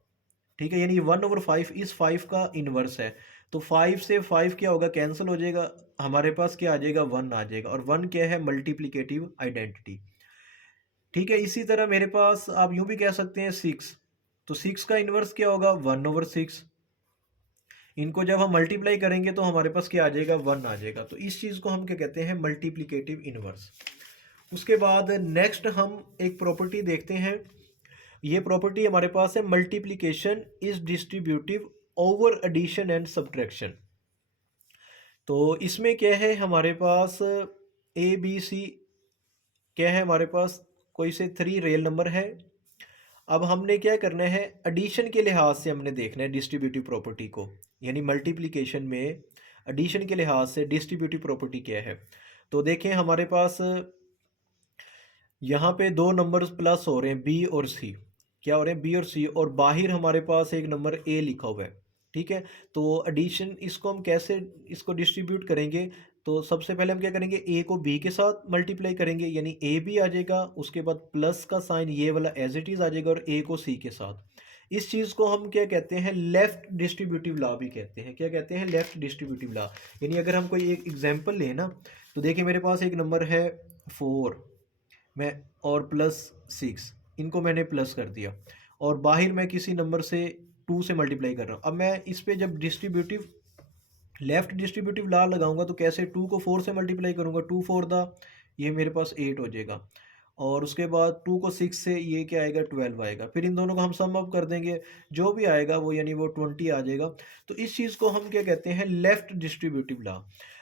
ठीक है। यानी 1/5 इस 5 का इन्वर्स है। तो 5 से 5 क्या होगा, कैंसिल हो जाएगा, हमारे पास क्या आ जाएगा, 1 आ जाएगा। और 1 क्या है, मल्टीप्लिकेटिव आइडेंटिटी, ठीक है। इसी तरह मेरे पास आप यूं भी कह सकते हैं 6, तो 6 का इन्वर्स क्या होगा, 1/6। इनको जब हम मल्टीप्लाई करेंगे तो हमारे पास क्या आ जाएगा, 1 आ जाएगा। तो इस चीज़ को हम क्या कहते हैं, मल्टीप्लिकेटिव इन्वर्स। उसके बाद नेक्स्ट हम एक प्रॉपर्टी देखते हैं। ये प्रॉपर्टी हमारे पास है, multiplication is distributive over addition and subtraction. तो इसमें क्या है हमारे पास, ए बी सी क्या है हमारे पास, कोई से 3 रियल नंबर है। अब हमने क्या करना है, एडिशन के लिहाज से हमने देखना है डिस्ट्रीब्यूटिव प्रॉपर्टी को, यानी मल्टीप्लिकेशन में एडिशन के लिहाज से डिस्ट्रीब्यूटिव प्रॉपर्टी क्या है। तो देखें हमारे पास यहाँ पे दो नंबर्स प्लस हो रहे हैं, बी और सी, क्या हो रहे हैं, बी और सी, और बाहर हमारे पास एक नंबर ए लिखा हुआ है, ठीक है। तो एडिशन इसको हम कैसे इसको डिस्ट्रीब्यूट करेंगे, तो सबसे पहले हम क्या करेंगे, ए को बी के साथ मल्टीप्लाई करेंगे, यानी ए बी आ जाएगा, उसके बाद प्लस का साइन ये वाला एज इट इज़ आ जाएगा, और ए को सी के साथ। इस चीज़ को हम क्या कहते हैं, लेफ़्ट डिस्ट्रीब्यूटिव लॉ भी कहते हैं। क्या कहते हैं, लेफ़्ट डिस्ट्रीब्यूटिव लॉ। यानी अगर हम कोई एक एग्जांपल लें ना, तो देखिए मेरे पास एक नंबर है 4, मैं और +6, इनको मैंने प्लस कर दिया, और बाहर मैं किसी नंबर से 2 से मल्टीप्लाई कर रहा हूँ। अब मैं इस पे जब डिस्ट्रीब्यूटिव लेफ़्ट डिस्ट्रीब्यूटिव लॉ लगाऊंगा तो कैसे, 2 को 4 से मल्टीप्लाई करूंगा, 2 4 दा, ये मेरे पास 8 हो जाएगा, और उसके बाद 2 को 6 से ये क्या आएगा, 12 आएगा। फिर इन दोनों को हम सम अप कर देंगे, जो भी आएगा वो यानी वो 20 आ जाएगा। तो इस चीज़ को हम क्या कहते हैं, लेफ़्ट डिस्ट्रीब्यूटिव लॉ।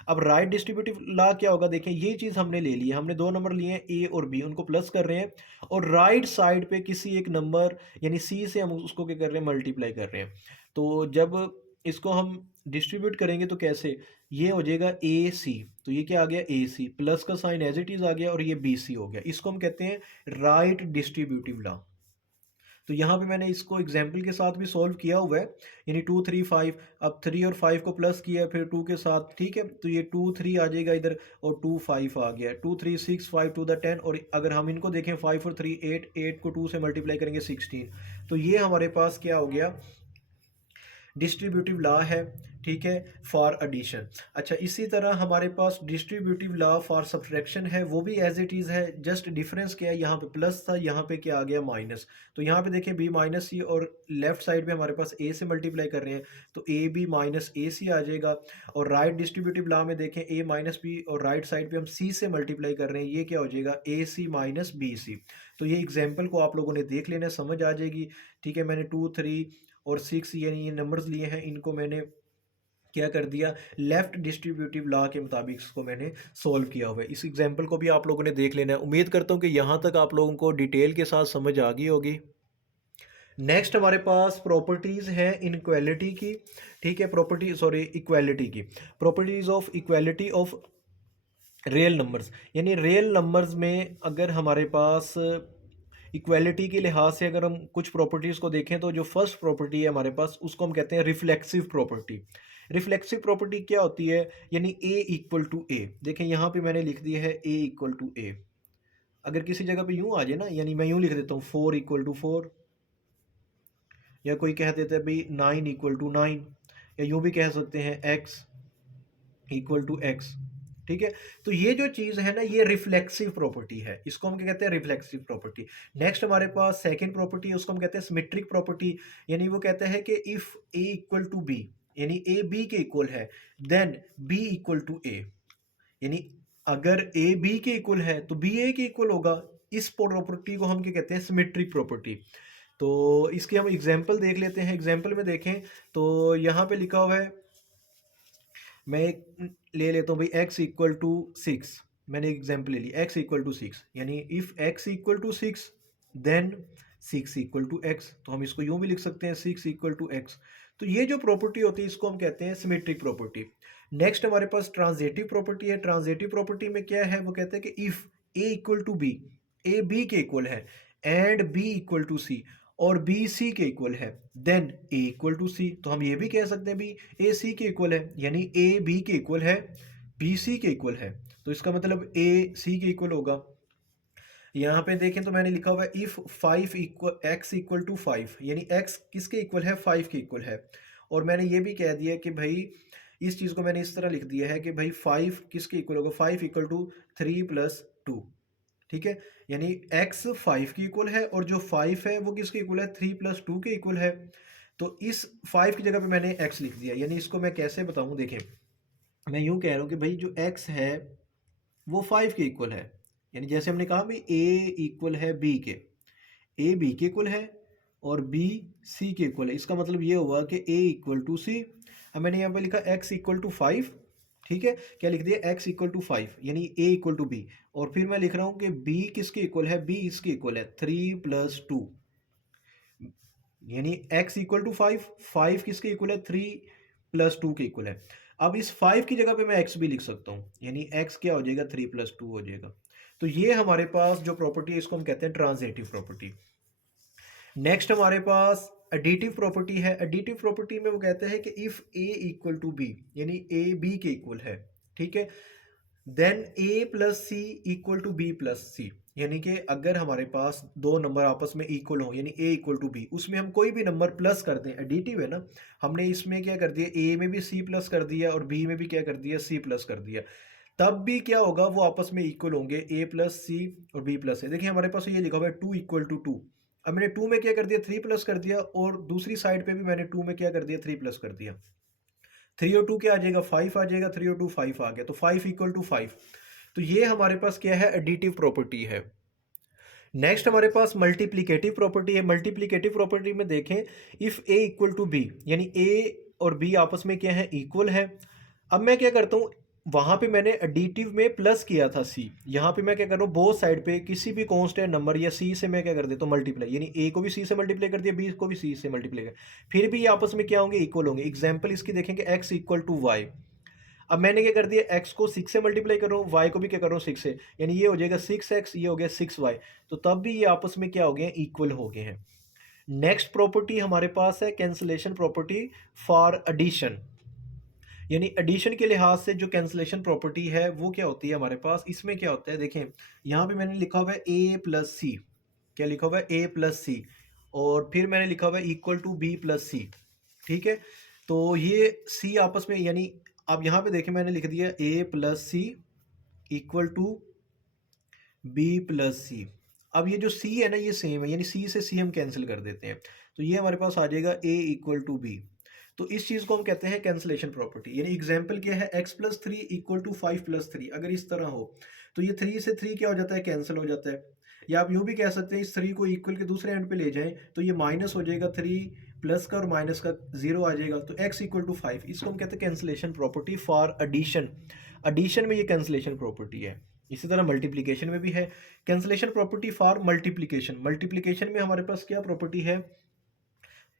अब राइट डिस्ट्रीब्यूटिव लॉ क्या होगा, देखें ये चीज़ हमने ले ली है, हमने दो नंबर लिए हैं ए और बी, उनको प्लस कर रहे हैं, और राइट साइड पे किसी एक नंबर यानी सी से हम उसको क्या कर रहे हैं, मल्टीप्लाई कर रहे हैं। तो जब इसको हम डिस्ट्रीब्यूट करेंगे तो कैसे, ये हो जाएगा ए सी, तो ये क्या आ गया, ए सी, प्लस का साइन एज इट इज़ आ गया, और ये बी सी हो गया। इसको हम कहते हैं राइट डिस्ट्रीब्यूटिव लॉ। तो यहाँ पे मैंने इसको एग्जाम्पल के साथ भी सॉल्व किया हुआ है, यानी 2 3 5, अब 3 और 5 को प्लस किया फिर 2 के साथ, ठीक है। तो ये 2 3 आ जाएगा इधर, और 2 5 आ गया, 2 3 6 5 2 10, और अगर हम इनको देखें 5 और 3 8, 8 को 2 से मल्टीप्लाई करेंगे 16। तो ये हमारे पास क्या हो गया, डिस्ट्रीब्यूटिव लॉ है, ठीक है, फॉर एडिशन। अच्छा, इसी तरह हमारे पास डिस्ट्रीब्यूटिव लॉ फॉर सब्ट्रैक्शन है, वो भी एज इट इज़ है, जस्ट डिफरेंस क्या है, यहाँ पे प्लस था, यहाँ पे क्या आ गया, माइनस। तो यहाँ पे देखें बी माइनस सी, और लेफ्ट साइड पे हमारे पास ए से मल्टीप्लाई कर रहे हैं, तो ए बी माइनस ए सी आ जाएगा। और राइट डिस्ट्रीब्यूटिव लॉ में देखें ए माइनस बी, और राइट साइड पे हम सी से मल्टीप्लाई कर रहे हैं, ये क्या हो जाएगा, ए सी माइनस बी सी। तो ये एग्जाम्पल को आप लोगों ने देख लेना, समझ आ जाएगी, ठीक है। मैंने 2 3 और 6 यानी ये नंबर्स लिए हैं, इनको मैंने क्या कर दिया, लेफ्ट डिस्ट्रीब्यूटिव लॉ के मुताबिक इसको मैंने सोल्व किया हुआ है। इस एग्जांपल को भी आप लोगों ने देख लेना है। उम्मीद करता हूँ कि यहाँ तक आप लोगों को डिटेल के साथ समझ आ गई होगी। नेक्स्ट हमारे पास प्रॉपर्टीज़ हैं इनक्वालिटी की, ठीक है, इक्वालिटी की। Properties of equality of real numbers, यानी रियल नंबर्स में अगर हमारे पास इक्वालिटी के लिहाज से अगर हम कुछ प्रॉपर्टीज़ को देखें तो जो फर्स्ट प्रॉपर्टी है हमारे पास उसको हम कहते हैं रिफ्लेक्सिव प्रॉपर्टी। रिफ्लेक्सिव प्रॉपर्टी क्या होती है? यानी ए इक्वल टू ए। देखें यहाँ पे मैंने लिख दिया है ए इक्वल टू ए। अगर किसी जगह पे यूँ आ जाए ना, यानी मैं यूँ लिख देता हूँ 4 इक्वल टू 4, या कोई कह देता है भाई 9 इक्वल टू 9, या यूँ भी कह सकते हैं एक्स इक्वल टू एक्स। ठीक है, तो ये जो चीज़ है ना ये रिफ्लेक्सिव प्रॉपर्टी है, इसको हम क्या कहते हैं? Reflexive property. नेक्स्ट हमारे पास सेकंड प्रॉपर्टी है, उसको हम कहते हैं सिमेट्रिक प्रॉपर्टी। यानी वो कहता है कि if a equal to b, यानी ए बी के इक्वल है, then b equal to a. यानी अगर ए बी के इक्वल है तो बी ए के इक्वल होगा। इस प्रॉपर्टी को हम क्या कहते हैं? Symmetric property. तो इसके हम एग्जाम्पल देख लेते हैं। एग्जाम्पल में देखें तो यहाँ पे लिखा हुआ है, मैं एक ले लेता हूँ भाई x इक्वल टू 6। मैंने एग्जाम्पल ले ली x इक्वल टू 6, यानी if x equal to 6 then 6 equal to x। तो हम इसको यूं भी लिख सकते हैं 6 इक्वल टू x। तो ये जो प्रॉपर्टी होती है इसको हम कहते हैं सिमेट्रिक प्रॉपर्टी। नेक्स्ट हमारे पास ट्रांजिटिव प्रॉपर्टी है। ट्रांजिटिव प्रॉपर्टी में क्या है? वो कहते हैं कि if a equal to B, A b के इक्वल है, and b equal to c, और बी सी के इक्वल है, then a equal to c. तो हम ये भी कह सकते हैं भी ए सी के इक्वल है, यानी ए बी के इक्वल है, बी सी के इक्वल है, तो इसका मतलब ए सी के इक्वल होगा। यहाँ पे देखें तो मैंने लिखा हुआ है if 5 equal x equal to 5, यानी एक्स किसके इक्वल है? 5 के इक्वल है। और मैंने ये भी कह दिया कि भाई इस चीज़ को मैंने इस तरह लिख दिया है कि भाई 5 किसके इक्वल होगा? 5 इक्वल टू 3 प्लस 2। ठीक है, यानी x 5 की इक्वल है और जो 5 है वो किसके इक्वल है? 3 प्लस 2 के इक्वल है। तो इस 5 की जगह पे मैंने x लिख दिया। यानी इसको मैं कैसे बताऊं? देखें, मैं यूं कह रहा हूं कि भाई जो x है वो 5 के इक्वल है। यानी जैसे हमने कहा भाई a इक्वल है b के, a b के इक्वल है और b c के इक्वल है। इसका मतलब ये हुआ कि a इक्वल टू सी। अब मैंने यहाँ पे लिखा x इक्वल टू 5। ठीक है, क्या लिख दिया? x इक्वल टू 5, यानी a इक्वल टू b। और फिर मैं लिख रहा हूँ कि b किसके इक्वल है? b इसके इक्वल है 3 प्लस 2, यानी x इक्वल टू 5, 5 किसके इक्वल है? 3 प्लस 2 के इक्वल है। अब इस 5 की जगह पे मैं x भी लिख सकता हूँ, यानी x क्या हो जाएगा? 3 प्लस 2 हो जाएगा। तो ये हमारे पास जो प्रॉपर्टी है इसको हम कहते हैं ट्रांजिटिव प्रॉपर्टी। नेक्स्ट हमारे पास एडिटिव प्रॉपर्टी है। एडिटिव प्रॉपर्टी में वो कहते हैं कि if a equal to b, यानी a b के इक्वल है, ठीक है, then a plus c equal to b plus c. यानी कि अगर हमारे पास दो नंबर आपस में इक्वल हो, यानी a इक्वल टू बी, उसमें हम कोई भी नंबर प्लस कर दें, एडिटिव है ना, हमने इसमें क्या कर दिया? a में भी c प्लस कर दिया और b में भी क्या कर दिया? c प्लस कर दिया। तब भी क्या होगा? वो आपस में इक्वल होंगे, a प्लस सी और b प्लस है। देखिए हमारे पास ये लिखा हुआ है 2 इक्वल टू 2। अब मैंने 2 में क्या कर दिया? 3 प्लस कर दिया, और दूसरी साइड पे भी मैंने 2 में क्या कर दिया? 3 प्लस कर दिया। 3 और 2 क्या आ जाएगा? 5 आ जाएगा। 3 और 2 5 आ गया, तो 5 इक्वल टू 5। तो ये हमारे पास क्या है? एडिटिव प्रॉपर्टी है। नेक्स्ट हमारे पास मल्टीप्लिकेटिव प्रॉपर्टी है। मल्टीप्लिकेटिव प्रॉपर्टी में देखें, if a equal to b, यानी ए और बी आपस में क्या है? इक्वल है। अब मैं क्या करता हूँ, वहां पे मैंने एडिटिव में प्लस किया था सी, यहाँ पे मैं क्या कर रहा हूँ? बोथ साइड पे किसी भी कांस्टेंट नंबर या सी से मैं क्या कर देता हूँ? मल्टीप्लाई, यानी ए को भी सी से मल्टीप्लाई कर दिया, बी को भी सी से मल्टीप्लाई कर, फिर भी ये आपस में क्या होंगे? इक्वल होंगे। एग्जाम्पल इसकी देखेंगे, एक्स इक्वल टू वाई। अब मैंने क्या कर दिया? x को 6 से मल्टीप्लाई कर रहा हूँ, y को भी क्या कर रहा हूँ? 6 से, यानी ये हो जाएगा 6x, ये हो गया 6y। तो तब भी ये आपस में क्या हो गए? इक्वल हो गए हैं। नेक्स्ट प्रॉपर्टी हमारे पास है कैंसलेशन प्रॉपर्टी फॉर एडिशन। यानी एडिशन के लिहाज से जो कैंसलेशन प्रॉपर्टी है वो क्या होती है हमारे पास? इसमें क्या होता है देखें, यहाँ पे मैंने लिखा हुआ है a प्लस सी। क्या लिखा हुआ है? a प्लस सी। और फिर मैंने लिखा हुआ है इक्वल टू बी प्लस सी। ठीक है, तो ये c आपस में, यानी अब यहाँ पे देखें मैंने लिख दिया a plus c equal to b plus c. अब ये जो c है ना ये सेम है, यानी c से c हम कैंसिल कर देते हैं, तो ये हमारे पास आ जाएगा a इक्वल टू बी। तो इस चीज़ को हम कहते हैं कैंसलेशन प्रॉपर्टी। यानी एग्जाम्पल क्या है? x plus 3 equal to 5 plus 3। अगर इस तरह हो तो ये 3 से 3 क्या हो जाता है? कैंसिल हो जाता है। या आप यूँ भी कह सकते हैं, इस 3 को इक्वल के दूसरे एंड पे ले जाएं तो ये माइनस हो जाएगा, 3 प्लस का और माइनस का 0 आ जाएगा, तो x इक्वल टू 5। इसको हम कहते हैं cancellation property for addition. Addition में ये कैंसलेशन प्रॉपर्टी है। इसी तरह मल्टीप्लिकेशन में भी है cancellation property for multiplication. Multiplication में हमारे पास क्या प्रॉपर्टी है?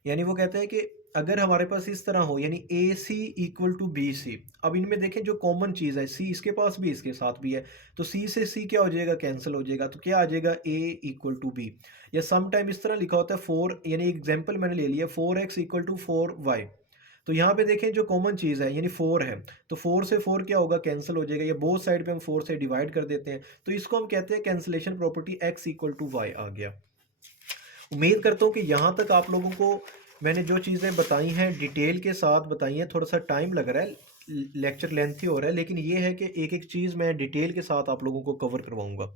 यानी वो कहते हैं कि अगर हमारे पास इस तरह हो, यानी ए सी इक्वल टू बी सी। अब इनमें देखें जो कॉमन चीज़ है, सी इसके पास भी इसके साथ भी है, तो सी से सी क्या हो जाएगा, कैंसिल हो जाएगा, तो क्या आ जाएगा, ए इक्वल टू बी। या सम टाइम इस तरह लिखा होता है फोर, यानी एग्जाम्पल मैंने ले लिया, 4x इक्वल टू 4y। तो यहाँ पे देखें जो कॉमन चीज़ है यानी 4 है, तो 4 से 4 क्या होगा, कैंसिल हो जाएगा, या बोथ साइड पे हम 4 से डिवाइड कर देते हैं, तो इसको हम कहते हैं cancellation property, x equal to y आ गया। उम्मीद करता हूँ कि यहाँ तक आप लोगों को मैंने जो चीज़ें बताई हैं डिटेल के साथ बताई हैं। थोड़ा सा टाइम लग रहा है, लेक्चर लेंथी हो रहा है, लेकिन ये है कि एक एक चीज़ मैं डिटेल के साथ आप लोगों को कवर करवाऊँगा।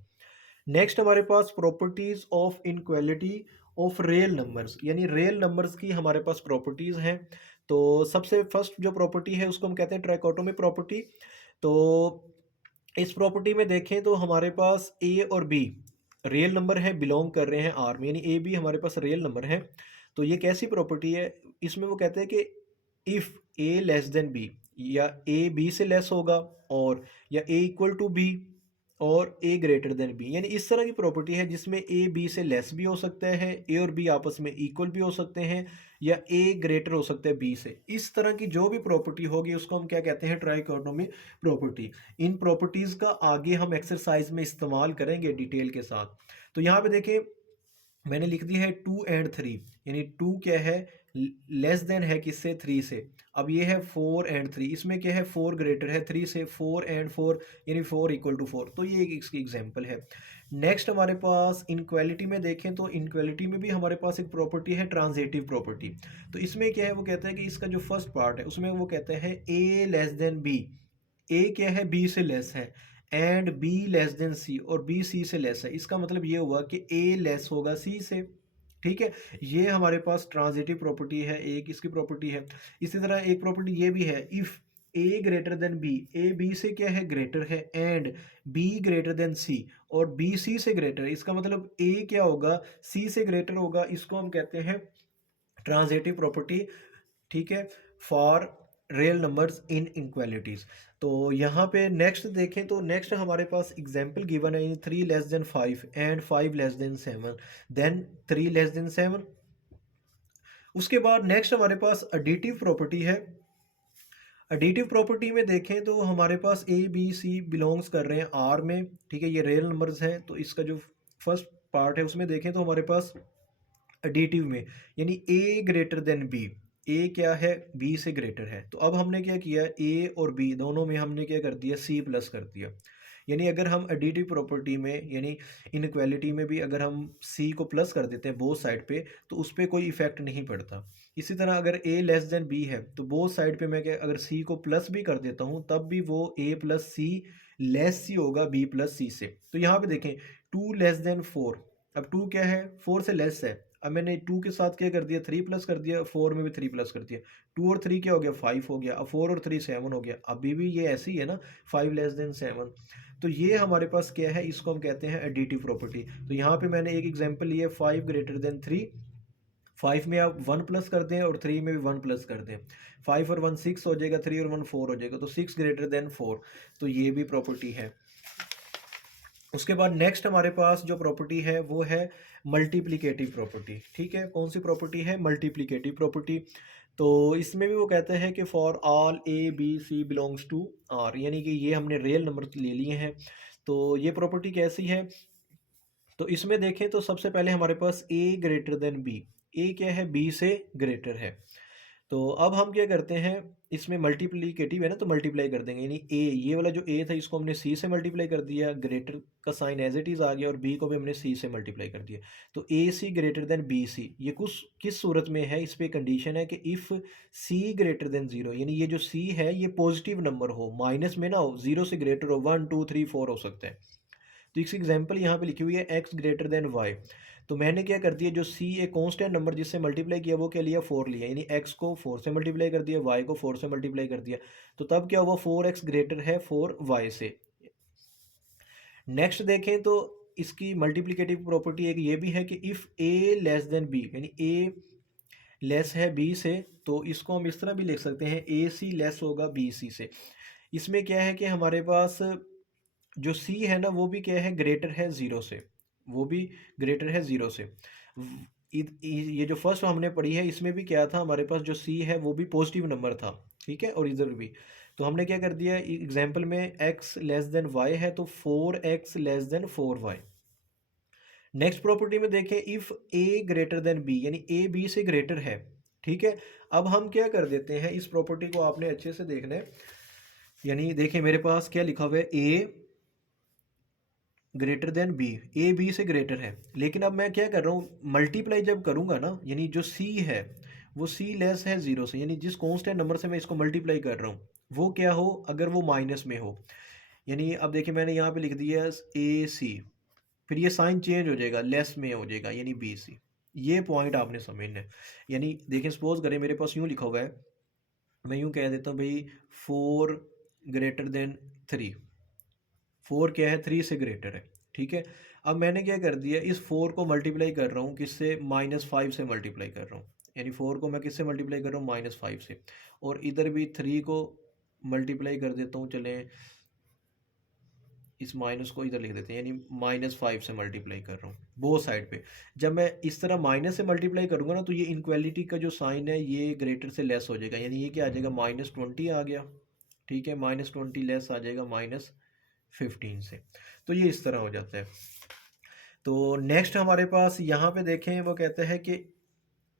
नेक्स्ट हमारे पास properties of inequality of real numbers, यानी रियल नंबर्स की हमारे पास प्रॉपर्टीज़ हैं। तो सबसे फर्स्ट जो प्रॉपर्टी है उसको हम कहते हैं ट्राइकोटोमी प्रॉपर्टी। तो इस प्रॉपर्टी में देखें तो हमारे पास ए और बी रियल नंबर है, बिलोंग कर रहे हैं आर में, यानी ए बी हमारे पास रियल नंबर है। तो ये कैसी प्रॉपर्टी है, इसमें वो कहते हैं कि if a less than b, या ए बी से लेस होगा, और या ए इक्वल टू बी, और ए ग्रेटर देन बी, यानी इस तरह की प्रॉपर्टी है जिसमें ए बी से लेस भी हो सकता है, ए और बी आपस में इक्वल भी हो सकते हैं, या ए ग्रेटर हो सकता है बी से। इस तरह की जो भी प्रॉपर्टी होगी उसको हम क्या कहते हैं, ट्राइकोटोमी प्रॉपर्टी। इन प्रॉपर्टीज़ का आगे हम एक्सरसाइज में इस्तेमाल करेंगे डिटेल के साथ। तो यहाँ पे देखें मैंने लिख दिया है 2 एंड 3, यानी 2 क्या है, लेस देन है किससे, 3 से। अब ये है 4 एंड 3, इसमें क्या है, 4 ग्रेटर है 3 से, 4 एंड 4 यानी 4 इक्वल टू 4। तो ये एक इसकी एग्जांपल है। नेक्स्ट हमारे पास इनक्वालिटी में देखें तो इनक्वालिटी में भी हमारे पास एक प्रॉपर्टी है ट्रांजिटिव प्रॉपर्टी। तो इसमें क्या है, वो कहता है कि इसका जो फर्स्ट पार्ट है उसमें वो कहता है ए लेस देन बी, ए क्या है, बी से लेस है, and be less than c, और बी सी से लेस है। इसका मतलब ये हुआ कि ए लेस होगा सी से। ठीक है, ये हमारे पास ट्रांजिटिव प्रॉपर्टी है, एक इसकी प्रॉपर्टी है। इसी तरह एक प्रॉपर्टी ये भी है, if a greater than B, A B से क्या है, ग्रेटर है, and b greater than c, और बी सी से ग्रेटर है। इसका मतलब ए क्या होगा, सी से ग्रेटर होगा। इसको हम कहते हैं ट्रांजिटिव प्रॉपर्टी। ठीक है, for real numbers in inequalities. तो यहाँ पे नेक्स्ट देखें तो नेक्स्ट हमारे पास एग्जाम्पल गिवन है, 3 less than 5 and 5 less than 7, then 3 less than 7। उसके बाद नेक्स्ट हमारे पास एडिटिव प्रॉपर्टी है। एडिटिव प्रॉपर्टी में देखें तो हमारे पास ए बी सी बिलोंग्स कर रहे हैं आर में। ठीक है, ये रियल नंबर्स हैं, तो इसका जो फर्स्ट पार्ट है उसमें देखें तो हमारे पास एडिटिव में, यानी ए ग्रेटर देन बी, ए क्या है, बी से ग्रेटर है। तो अब हमने क्या किया, ए और बी दोनों में हमने क्या कर दिया, सी प्लस कर दिया। यानी अगर हम एडिटिव प्रॉपर्टी में यानी इनक्वालिटी में भी अगर हम सी को प्लस कर देते हैं बोथ साइड पे, तो उस पर कोई इफेक्ट नहीं पड़ता। इसी तरह अगर ए लेस देन बी है तो बोथ साइड पे मैं क्या, अगर सी को प्लस भी कर देता हूँ तब भी वो ए प्लस सी लेस सी होगा बी प्लस सी से। तो यहाँ पे देखें 2 लेस देन 4, अब 2 क्या है, 4 से लेस है। अब मैंने 2 के साथ क्या कर दिया, 3 प्लस कर दिया, 4 में भी 3 प्लस कर दिया, 2 और 3 क्या हो गया, 5 हो गया। अब 4 और 3 7 हो गया। अभी भी ये ऐसी है ना, 5 लेस देन 7। तो ये हमारे पास क्या है, इसको हम कहते हैं एडिटिव प्रॉपर्टी। तो यहाँ पे मैंने एक एग्जांपल लिया, 5 ग्रेटर देन 3। 5 में आप 1 प्लस कर दें और 3 में भी 1 प्लस कर दें, 5 और 1 6 हो जाएगा, 3 और 1 4 हो जाएगा, तो 6 ग्रेटर देन 4। तो ये भी प्रॉपर्टी है। उसके बाद नेक्स्ट हमारे पास जो प्रॉपर्टी है वो है मल्टीप्लिकेटिव प्रॉपर्टी। ठीक है, कौन सी प्रॉपर्टी है, मल्टीप्लिकेटिव प्रॉपर्टी। तो इसमें भी वो कहते हैं कि for all a B c belongs to R, यानी कि ये हमने रियल नंबर ले लिए हैं। तो ये प्रॉपर्टी कैसी है, तो इसमें देखें तो सबसे पहले हमारे पास ए ग्रेटर देन बी, ए क्या है, बी से ग्रेटर है। तो अब हम क्या करते हैं, इसमें मल्टीप्लीकेटिव है ना, तो मल्टीप्लाई कर देंगे, यानी ए, ये वाला जो ए था इसको हमने सी से मल्टीप्लाई कर दिया, ग्रेटर का साइन एज इट इज़ आ गया, और बी को भी हमने सी से मल्टीप्लाई कर दिया। तो ए C greater than B C, ये कुछ किस सूरत में है, इस पर कंडीशन है कि if c greater than zero, यानी ये जो सी है ये पॉजिटिव नंबर हो, माइनस में ना हो, ज़ीरो से ग्रेटर हो, 1 2 3 4 हो सकता है। तो इस एग्जांपल यहाँ पे लिखी हुई है x ग्रेटर देन y। तो मैंने क्या कर दिया, जो c एक कांस्टेंट नंबर जिससे मल्टीप्लाई किया वो क्या लिया, 4 लिया, यानी x को 4 से मल्टीप्लाई कर दिया, y को 4 से मल्टीप्लाई कर दिया। तो तब क्या हुआ, 4x ग्रेटर है 4y से। नेक्स्ट देखें तो इसकी मल्टीप्लिकेटिव प्रॉपर्टी एक ये भी है कि if a less than b, यानी a लेस है b से, तो इसको हम इस तरह भी लिख सकते हैं, ए सी लेस होगा बी सी से। इसमें क्या है कि हमारे पास जो सी है ना वो भी क्या है, ग्रेटर है ज़ीरो से, वो भी ग्रेटर है ज़ीरो से। ये जो फर्स्ट हमने पढ़ी है इसमें भी क्या था, हमारे पास जो सी है वो भी पॉजिटिव नंबर था, ठीक है, और इधर भी। तो हमने क्या कर दिया, एग्जाम्पल में एक्स लेस देन वाई है तो 4x less than 4y। Next property में देखें, if a greater than b, यानी ए बी से ग्रेटर है, ठीक है। अब हम क्या कर देते हैं, इस प्रॉपर्टी को आपने अच्छे से देखना है। यानी देखिए मेरे पास क्या लिखा हुआ है, A greater than B, A B से ग्रेटर है, लेकिन अब मैं क्या कर रहा हूँ, मल्टीप्लाई जब करूँगा ना, यानी जो सी है वो सी लेस है ज़ीरो से, यानी जिस कॉन्स्टेंट नंबर से मैं इसको मल्टीप्लाई कर रहा हूँ वो क्या हो, अगर वो माइनस में हो। यानी अब देखिए मैंने यहाँ पे लिख दिया ए सी, फिर ये साइन चेंज हो जाएगा, लेस में हो जाएगा, यानी बी सी। ये पॉइंट आपने समझना है। यानी देखिए सपोज करें मेरे पास यूँ लिखा हुआ है, मैं यूँ कह देता हूँ भाई 4 ग्रेटर देन 3, 4 क्या है, 3 से ग्रेटर है, ठीक है। अब मैंने क्या कर दिया, इस 4 को मल्टीप्लाई कर रहा हूँ किससे, -5 से मल्टीप्लाई कर रहा हूँ। यानी 4 को मैं किससे मल्टीप्लाई कर रहा हूँ, -5 से। और इधर भी 3 को मल्टीप्लाई कर देता हूँ, चलें इस माइनस को इधर लिख देते हैं, यानी -5 से मल्टीप्लाई कर रहा हूँ बोथ साइड पे। जब मैं इस तरह माइनस से मल्टीप्लाई करूँगा ना, तो ये इनक्वालिटी का जो साइन है ये ग्रेटर से लेस हो जाएगा, यानी ये क्या आ जाएगा, -20 आ गया, ठीक है, -20 लेस आ जाएगा -15 से। तो ये इस तरह हो जाता है। तो नेक्स्ट हमारे पास यहाँ पे देखें, वो कहते हैं कि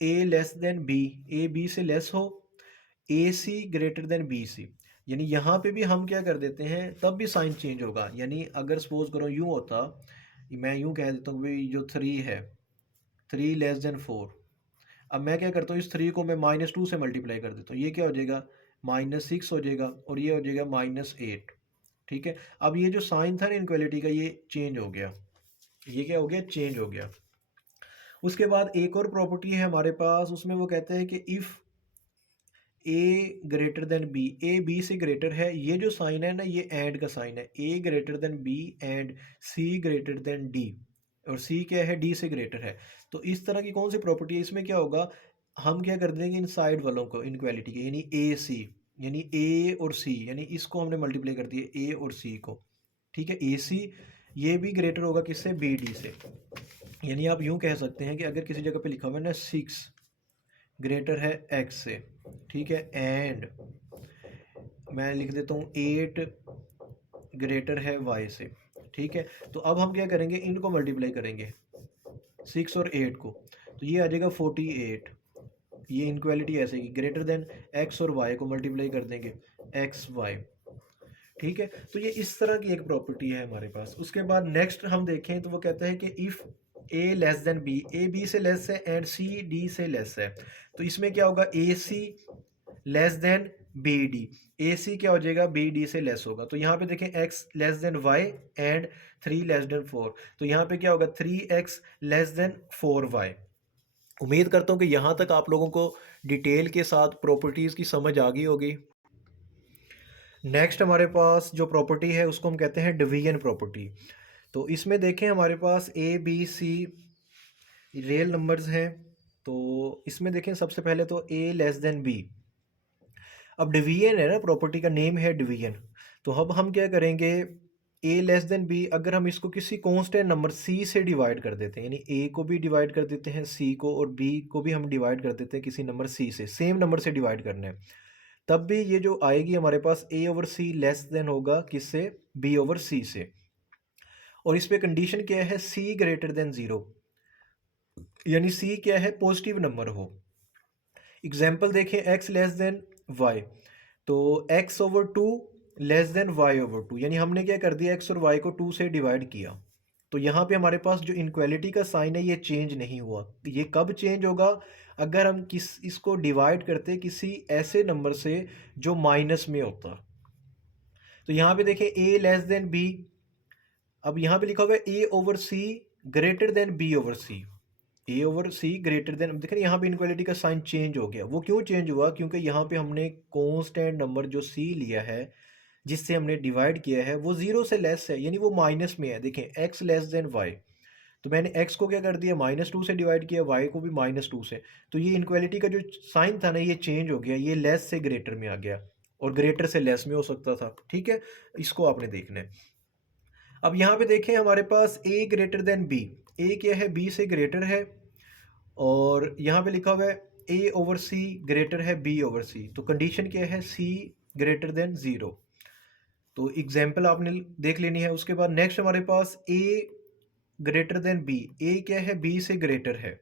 A less than B, A B से लेस हो, A C greater than B C. यानी यहाँ पे भी हम क्या कर देते हैं, तब भी साइन चेंज होगा। यानी अगर सपोज करो यूँ होता, मैं यूँ कह देता हूँ भाई जो 3 है, 3 लेस देन 4। अब मैं क्या करता हूँ, इस 3 को मैं -2 से मल्टीप्लाई कर देता हूँ, ये क्या हो जाएगा, -6 हो जाएगा, और ये हो जाएगा -8, ठीक है। अब ये जो साइन था ना इनक्वालिटी का, ये चेंज हो गया, ये क्या हो गया, चेंज हो गया। उसके बाद एक और प्रॉपर्टी है हमारे पास, उसमें वो कहते हैं कि if a greater than B, A B से ग्रेटर है, ये जो साइन है ना ये एंड का साइन है, A greater than B and C greater than D, और सी क्या है, डी से ग्रेटर है। तो इस तरह की कौन सी प्रॉपर्टी है, इसमें क्या होगा, हम क्या कर देंगे इन साइड वालों को इनक्वालिटी के, यानी ए सी, यानी ए और सी, यानी इसको हमने मल्टीप्लाई कर दिया ए और सी को, ठीक है। ए सी ये भी ग्रेटर होगा किससे, बी डी से। यानी आप यूँ कह सकते हैं कि अगर किसी जगह पे लिखा हुआ है ना 6 ग्रेटर है एक्स से, ठीक है, एंड मैं लिख देता हूँ 8 ग्रेटर है वाई से, ठीक है। तो अब हम क्या करेंगे, इनको मल्टीप्लाई करेंगे 6 और 8 को, तो ये आ जाएगा 48। ये इनक्वालिटी ऐसे की, ग्रेटर देन एक्स और वाई को मल्टीप्लाई कर देंगे एक्स वाई, ठीक है। तो ये इस तरह की एक प्रॉपर्टी है हमारे पास। उसके बाद नेक्स्ट हम देखें तो वो कहता है कि if a less than B, A B से लेस है एंड सी डी से लेस है, तो इसमें क्या होगा, a c less than b d, a c क्या हो जाएगा, बी डी से लेस होगा। तो यहाँ पे देखें x less than y and 3 less than 4, तो यहाँ पे क्या होगा, 3x लेस देन 4y। उम्मीद करता हूँ कि यहाँ तक आप लोगों को डिटेल के साथ प्रॉपर्टीज़ की समझ आ गई होगी। नेक्स्ट हमारे पास जो प्रॉपर्टी है उसको हम कहते हैं डिवीजन प्रॉपर्टी। तो इसमें देखें हमारे पास A B C real numbers हैं। तो इसमें देखें सबसे पहले तो ए लेस देन बी। अब डिवीजन है ना, प्रॉपर्टी का नेम है डिवीजन। तो अब हम क्या करेंगे, ए लेस देन बी अगर हम इसको किसी कांस्टेंट नंबर सी से डिवाइड कर देते हैं, यानी ए को भी डिवाइड कर देते हैं सी को, और बी को भी हम डिवाइड कर देते हैं किसी नंबर सी से, सेम नंबर से डिवाइड करना है, तब भी ये जो आएगी हमारे पास ए ओवर सी लेस देन होगा किससे, बी ओवर सी से। और इस पे कंडीशन क्या है, सी ग्रेटर देन ज़ीरो, यानी सी क्या है, पॉजिटिव नंबर हो। एग्जाम्पल देखें, एक्स लेस देन वाई, तो X over two less than Y over two, यानी हमने क्या कर दिया, एक्स और वाई को 2 से डिवाइड किया। तो यहाँ पे हमारे पास जो इनक्वालिटी का साइन है ये चेंज नहीं हुआ। ये कब चेंज होगा, अगर हम इसको डिवाइड करते किसी ऐसे नंबर से जो माइनस में होता। तो यहाँ पे देखें ए लेस देन बी, अब यहाँ पे लिखा हुआ है ए ओवर सी ग्रेटर देन बी ओवर सी, ए ओवर सी ग्रेटर देन, अब देखें यहाँ पे इनक्वालिटी का साइन चेंज हो गया। वो क्यों चेंज हुआ, क्योंकि यहाँ पे हमने कांस्टेंट नंबर जो सी लिया है जिससे हमने डिवाइड किया है वो ज़ीरो से लेस है, यानी वो माइनस में है। देखें एक्स लेस देन वाई, तो मैंने x को क्या कर दिया, -2 से डिवाइड किया, y को भी -2 से। तो ये इनक्वालिटी का जो साइन था ना ये चेंज हो गया, ये लेस से ग्रेटर में आ गया, और ग्रेटर से लेस में हो सकता था, ठीक है। इसको आपने देखना है। अब यहाँ पे देखें हमारे पास a greater than b, a क्या है, b से ग्रेटर है, और यहाँ पे लिखा हुआ है ए ओवर सी ग्रेटर है बी ओवर सी, तो कंडीशन क्या है, सी ग्रेटर देन ज़ीरो। तो एग्जाम्पल आपने देख लेनी है। उसके बाद नेक्स्ट हमारे पास ए ग्रेटर देन बी, ए क्या है, बी से ग्रेटर है,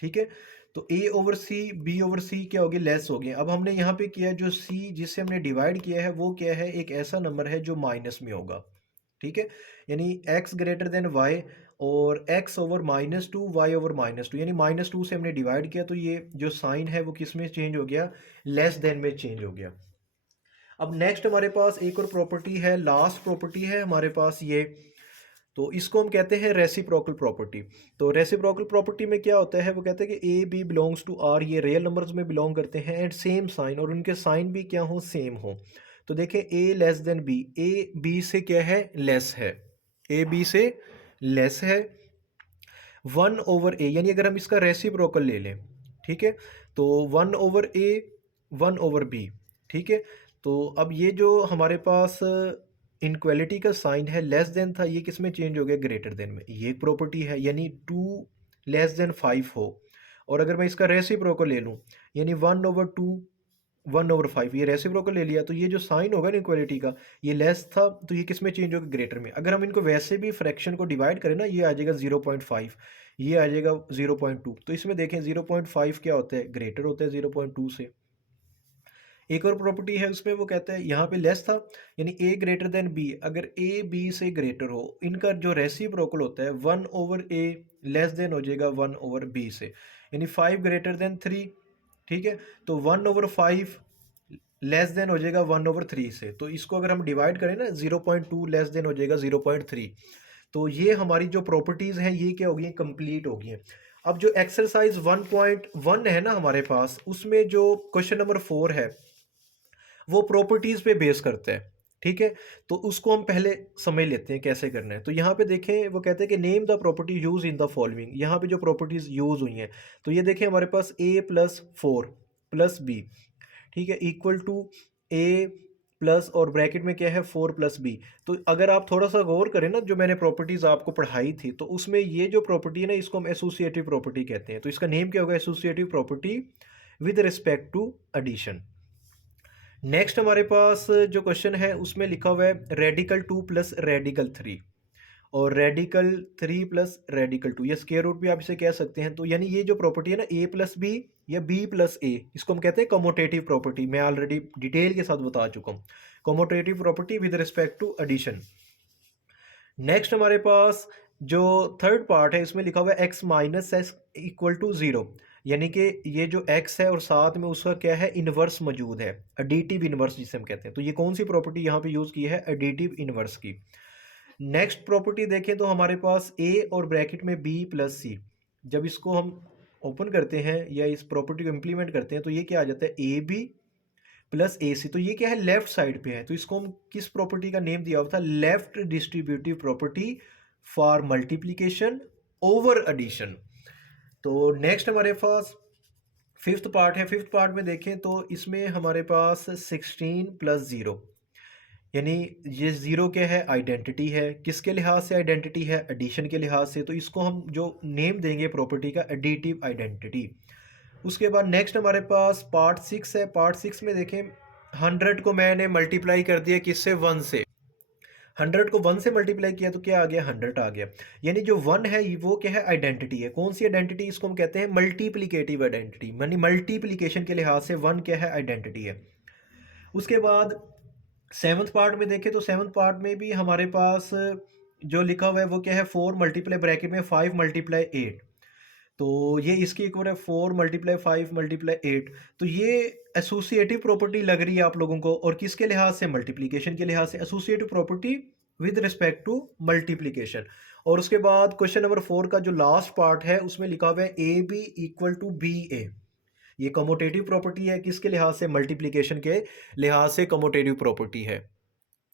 ठीक है। तो ए ओवर सी बी ओवर सी क्या हो गया, लेस हो गया। अब हमने यहाँ पे किया जो सी जिससे हमने डिवाइड किया है वो क्या है, एक ऐसा नंबर है जो माइनस में होगा, ठीक है। यानी x ग्रेटर देन y और x over minus two y over minus two, यानी माइनस टू से हमने डिवाइड किया तो ये जो साइन है वो किस में चेंज हो गया, लेस देन में चेंज हो गया। अब नेक्स्ट हमारे पास एक और प्रॉपर्टी है, लास्ट प्रॉपर्टी है हमारे पास ये, तो इसको हम कहते हैं रेसिप्रोकल प्रॉपर्टी। तो रेसिप्रोकल प्रॉपर्टी में क्या होता है, वो कहते हैं कि a b belongs to R, ये रियल नंबर्स में बिलोंग करते हैं एंड सेम साइन, और उनके साइन भी क्या हो, सेम हो। तो देखें A less than B, A B से क्या है, लेस है, ए बी से लेस है। वन ओवर ए, यानी अगर हम इसका रेसिप्रोकल ले लें, ठीक है, तो वन ओवर ए वन ओवर बी, ठीक है। तो अब ये जो हमारे पास इनक्वालिटी का साइन है, लेस देन था, ये किस में चेंज हो गया, ग्रेटर देन में। ये एक प्रॉपर्टी है, यानी टू लेस देन फाइव हो, और अगर मैं इसका रेसिप्रोकल ले लूँ, यानी one over two one over five, ये रेसिप्रोकल ले लिया, तो ये जो साइन होगा ना इक्वालिटी का, ये लेस था तो ये किस में चेंज होगा, ग्रेटर में। अगर हम इनको वैसे भी फ्रैक्शन को डिवाइड करें ना, ये आ जाएगा 0.5, ये आ जाएगा 0.2, तो इसमें देखें 0.5 क्या होता है, ग्रेटर होता है 0.2 से। एक और प्रॉपर्टी है उसमें, वो कहता है यहाँ पे लेस था, यानी ए ग्रेटर देन बी, अगर ए बी से ग्रेटर हो, इनका जो रेसिप्रोकल होता है वन ओवर ए लेस देन हो जाएगा वन ओवर बी से, यानी फाइव ग्रेटर देन थ्री, ठीक है। तो one over five less than हो जाएगा वन ओवर थ्री से, तो इसको अगर हम डिवाइड करें ना, 0.2 लेस देन हो जाएगा 0.3। तो ये हमारी जो प्रॉपर्टीज़ हैं ये क्या होगी, कंप्लीट होगी हैं। अब जो एक्सरसाइज 1.1 है ना हमारे पास, उसमें जो क्वेश्चन नंबर 4 है वो प्रॉपर्टीज़ पे बेस करता है, ठीक है। तो उसको हम पहले समझ लेते हैं कैसे करना है। तो यहाँ पे देखें, वो कहते हैं कि name the property use in the following, यहाँ पे जो प्रॉपर्टीज़ यूज हुई हैं, तो ये देखें हमारे पास a plus four plus b, ठीक है, इक्वल टू a प्लस और ब्रैकेट में क्या है, फोर प्लस बी। तो अगर आप थोड़ा सा गौर करें ना, जो मैंने प्रॉपर्टीज़ आपको पढ़ाई थी, तो उसमें ये जो प्रॉपर्टी है ना, इसको हम एसोसिएटिव प्रॉपर्टी कहते हैं। तो इसका नेम क्या होगा, associative property with respect to addition. Next हमारे पास जो क्वेश्चन है उसमें लिखा हुआ है radical two plus radical three, और radical three plus radical two, या स्क्वायर रूट भी आप इसे कह सकते हैं। तो यानी ये जो प्रॉपर्टी है ना, ए प्लस बी या बी प्लस ए, इसको हम कहते हैं कमोटेटिव प्रॉपर्टी। मैं ऑलरेडी डिटेल के साथ बता चुका हूँ, commutative property with respect to addition. Next हमारे पास जो थर्ड पार्ट है, इसमें लिखा हुआ है x minus x equal to zero, यानी कि ये जो x है और साथ में उसका क्या है, इन्वर्स मौजूद है, एडिटिव इन्वर्स जिसे हम कहते हैं। तो ये कौन सी प्रॉपर्टी यहाँ पे यूज़ की है, एडिटिव इन्वर्स की। नेक्स्ट प्रॉपर्टी देखें तो हमारे पास a और ब्रैकेट में b प्लस सी, जब इसको हम ओपन करते हैं या इस प्रॉपर्टी को इम्प्लीमेंट करते हैं, तो ये क्या आ जाता है, ए बी प्लस ए सी। तो ये क्या है, लेफ्ट साइड पे है, तो इसको हम किस प्रॉपर्टी का नेम दिया हुआ था, left distributive property for multiplication over addition. तो नेक्स्ट हमारे पास फिफ्थ पार्ट है। फिफ्थ पार्ट में देखें तो इसमें हमारे पास 16 प्लस ज़ीरो, यानी ये ज़ीरो क्या है, आइडेंटिटी है, किसके लिहाज से आइडेंटिटी है, एडिशन के लिहाज से। तो इसको हम जो नेम देंगे प्रॉपर्टी का, एडिटिव आइडेंटिटी। उसके बाद नेक्स्ट हमारे पास पार्ट सिक्स है। पार्ट सिक्स में देखें, 100 को मैंने मल्टीप्लाई कर दिया किससे, वन से, 100 को वन से मल्टीप्लाई किया तो क्या आ गया, 100 आ गया। यानी जो वन है वो क्या है, आइडेंटिटी है। कौन सी आइडेंटिटी, इसको हम कहते हैं मल्टीप्लिकेटिव आइडेंटिटी, यानी मल्टीप्लिकेशन के लिहाज से वन क्या है, आइडेंटिटी है। उसके बाद सेवन्थ पार्ट में देखें तो सेवन्थ पार्ट में भी हमारे पास जो लिखा हुआ है वो क्या है, फोर मल्टीप्लाई ब्रैकेट में फाइव मल्टीप्लाई एट, तो ये इसकी इक्वल है four multiply five multiply eight. तो ये एसोसिएटिव प्रॉपर्टी लग रही है आप लोगों को, और किसके लिहाज से, मल्टीप्लिकेशन के लिहाज से, associative property with respect to multiplication. और उसके बाद क्वेश्चन नंबर 4 का जो लास्ट पार्ट है उसमें लिखा हुआ है A B equal to B A, ये कमोटेटिव प्रॉपर्टी है, किसके लिहाज से, मल्टीप्लिकेशन के लिहाज से कमोटेटिव प्रॉपर्टी है।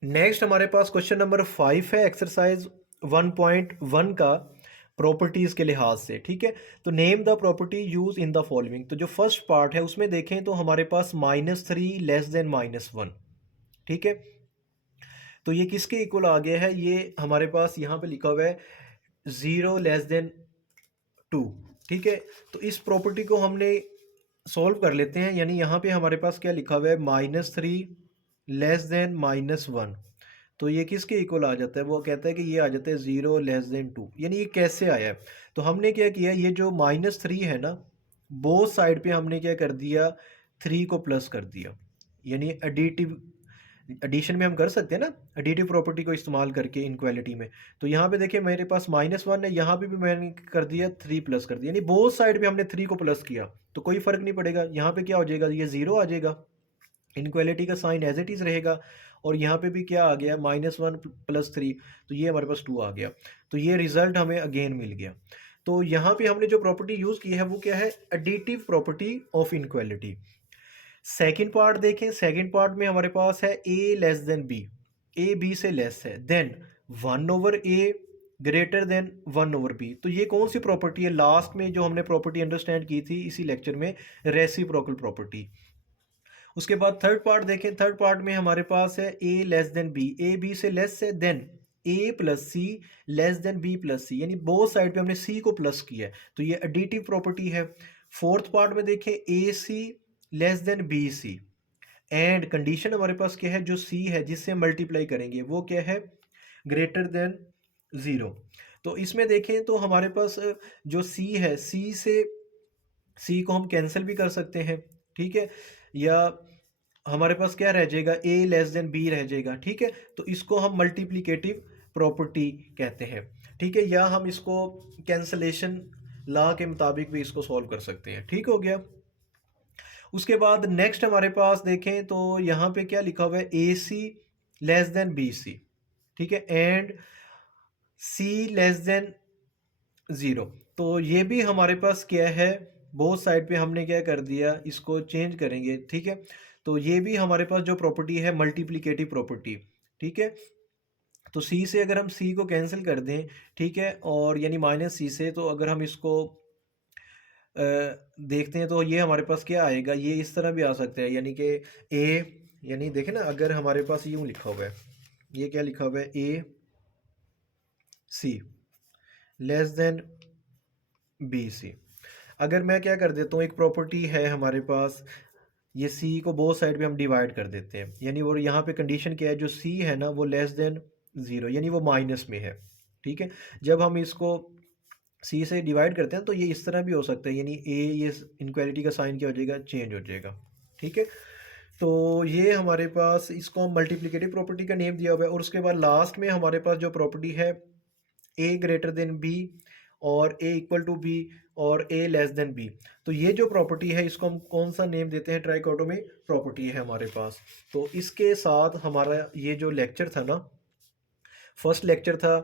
नेक्स्ट हमारे पास क्वेश्चन नंबर 5 है, एक्सरसाइज 1.1 का, प्रॉपर्टीज़ के लिहाज से, ठीक है। तो name the property use in the following. तो जो फर्स्ट पार्ट है उसमें देखें तो हमारे पास -3 लेस देन -1, ठीक है। तो ये किसके इक्वल आ गया है, ये हमारे पास यहाँ पे लिखा हुआ है 0 लेस देन 2, ठीक है, तो इस प्रॉपर्टी को हमने सॉल्व कर लेते हैं। यानी यहाँ पे हमारे पास क्या लिखा हुआ है, -3 लेस देन -1। तो ये किसके इक्वल आ जाता है, वो कहता है कि ये आ जाता है 0 लेस देन 2। यानी ये कैसे आया है, तो हमने क्या किया, ये जो -3 है ना, बोथ साइड पे हमने क्या कर दिया, 3 को प्लस कर दिया। यानी एडिटिव एडिशन में हम कर सकते हैं ना, एडिटिव प्रॉपर्टी को इस्तेमाल करके इनक्वालिटी में। तो यहाँ पे देखिए मेरे पास -1 है, यहाँ पे भी मैंने कर दिया 3 प्लस कर दिया, यानी बोथ साइड पे हमने 3 को प्लस किया, तो कोई फ़र्क नहीं पड़ेगा। यहाँ पे क्या हो जाएगा, ये 0 आ जाएगा, इनक्वालिटी का साइन एज इट इज़ रहेगा। और यहाँ पे भी क्या आ गया, -1 + 3, तो ये हमारे पास 2 आ गया। तो ये रिजल्ट हमें अगेन मिल गया। तो यहाँ पे हमने जो प्रॉपर्टी यूज़ की है वो क्या है, additive property of inequality. Second part देखें, सेकंड पार्ट में हमारे पास है a less than b, a b से लेस है, then 1/a greater than 1/b। तो ये कौन सी प्रॉपर्टी है, लास्ट में जो हमने प्रॉपर्टी अंडरस्टैंड की थी इसी लेक्चर में, रेसिप्रोकल प्रॉपर्टी। उसके बाद थर्ड पार्ट देखें, थर्ड पार्ट में हमारे पास है a less than b, a b से लेस है, then a plus c less than b plus c, यानी बोथ साइड पे हमने c को प्लस किया है, तो ये एडिटिव प्रॉपर्टी है। फोर्थ पार्ट में देखें, ac less than B c, and condition हमारे पास क्या है, जो सी है जिससे हम मल्टीप्लाई करेंगे वो क्या है, ग्रेटर देन 0। तो इसमें देखें तो हमारे पास जो सी है, सी से सी को हम कैंसिल भी कर सकते हैं, ठीक है, या हमारे पास क्या रह जाएगा, ए लेस देन बी रह जाएगा, ठीक है। तो इसको हम मल्टीप्लिकेटिव प्रॉपर्टी कहते हैं, ठीक है, या हम इसको कैंसलेशन लॉ के मुताबिक भी इसको सॉल्व कर सकते हैं, ठीक हो गया। उसके बाद नेक्स्ट हमारे पास देखें तो यहाँ पे क्या लिखा हुआ है, ए c less than B C, ठीक है, एंड सी लेस देन 0। तो ये भी हमारे पास क्या है, बोथ साइड पे हमने क्या कर दिया, इसको चेंज करेंगे, ठीक है। तो ये भी हमारे पास जो प्रॉपर्टी है मल्टीप्लिकेटिव प्रॉपर्टी, ठीक है। तो सी से अगर हम सी को कैंसिल कर दें, ठीक है, और यानी -c से, तो अगर हम इसको देखते हैं तो ये हमारे पास क्या आएगा, ये इस तरह भी आ सकता है, यानी कि ए, यानी देखें ना, अगर हमारे पास यूँ लिखा हुआ है, ये क्या लिखा हुआ है, ए c less than B C. अगर मैं क्या कर देता हूँ, एक प्रॉपर्टी है हमारे पास, ये सी को बोथ साइड पे हम डिवाइड कर देते हैं, यानी वो यहाँ पे कंडीशन क्या है, जो सी है ना वो लेस देन 0, यानी वो माइनस में है, ठीक है। जब हम इसको सी से डिवाइड करते हैं तो ये इस तरह भी हो सकता है, यानी ए, ये इनक्वालिटी का साइन क्या हो जाएगा, चेंज हो जाएगा, ठीक है। तो ये हमारे पास, इसको हम मल्टीप्लिकेटिव प्रॉपर्टी का नेम दिया हुआ है। और उसके बाद लास्ट में हमारे पास जो प्रॉपर्टी है, ए ग्रेटर देन बी और ए इक्वल टू बी और ए लेस देन बी, तो ये जो प्रॉपर्टी है इसको हम कौन सा नेम देते हैं, ट्राइकोटोमी प्रॉपर्टी है हमारे पास। तो इसके साथ हमारा ये जो लेक्चर था ना, फर्स्ट लेक्चर था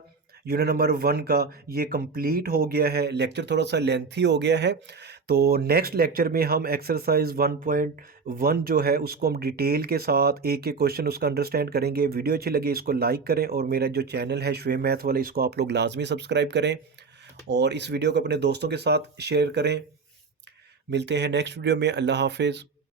यूनिट नंबर 1 का, ये कंप्लीट हो गया है। लेक्चर थोड़ा सा लेंथी हो गया है, तो नेक्स्ट लेक्चर में हम एक्सरसाइज 1.1 जो है उसको हम डिटेल के साथ एक एक क्वेश्चन उसका अंडरस्टैंड करेंगे। वीडियो अच्छी लगे इसको लाइक करें, और मेरा जो चैनल है शुएब मैथ वाला, इसको आप लोग लाजमी सब्सक्राइब करें, और इस वीडियो को अपने दोस्तों के साथ शेयर करें। मिलते हैं नेक्स्ट वीडियो में। अल्लाह हाफिज़।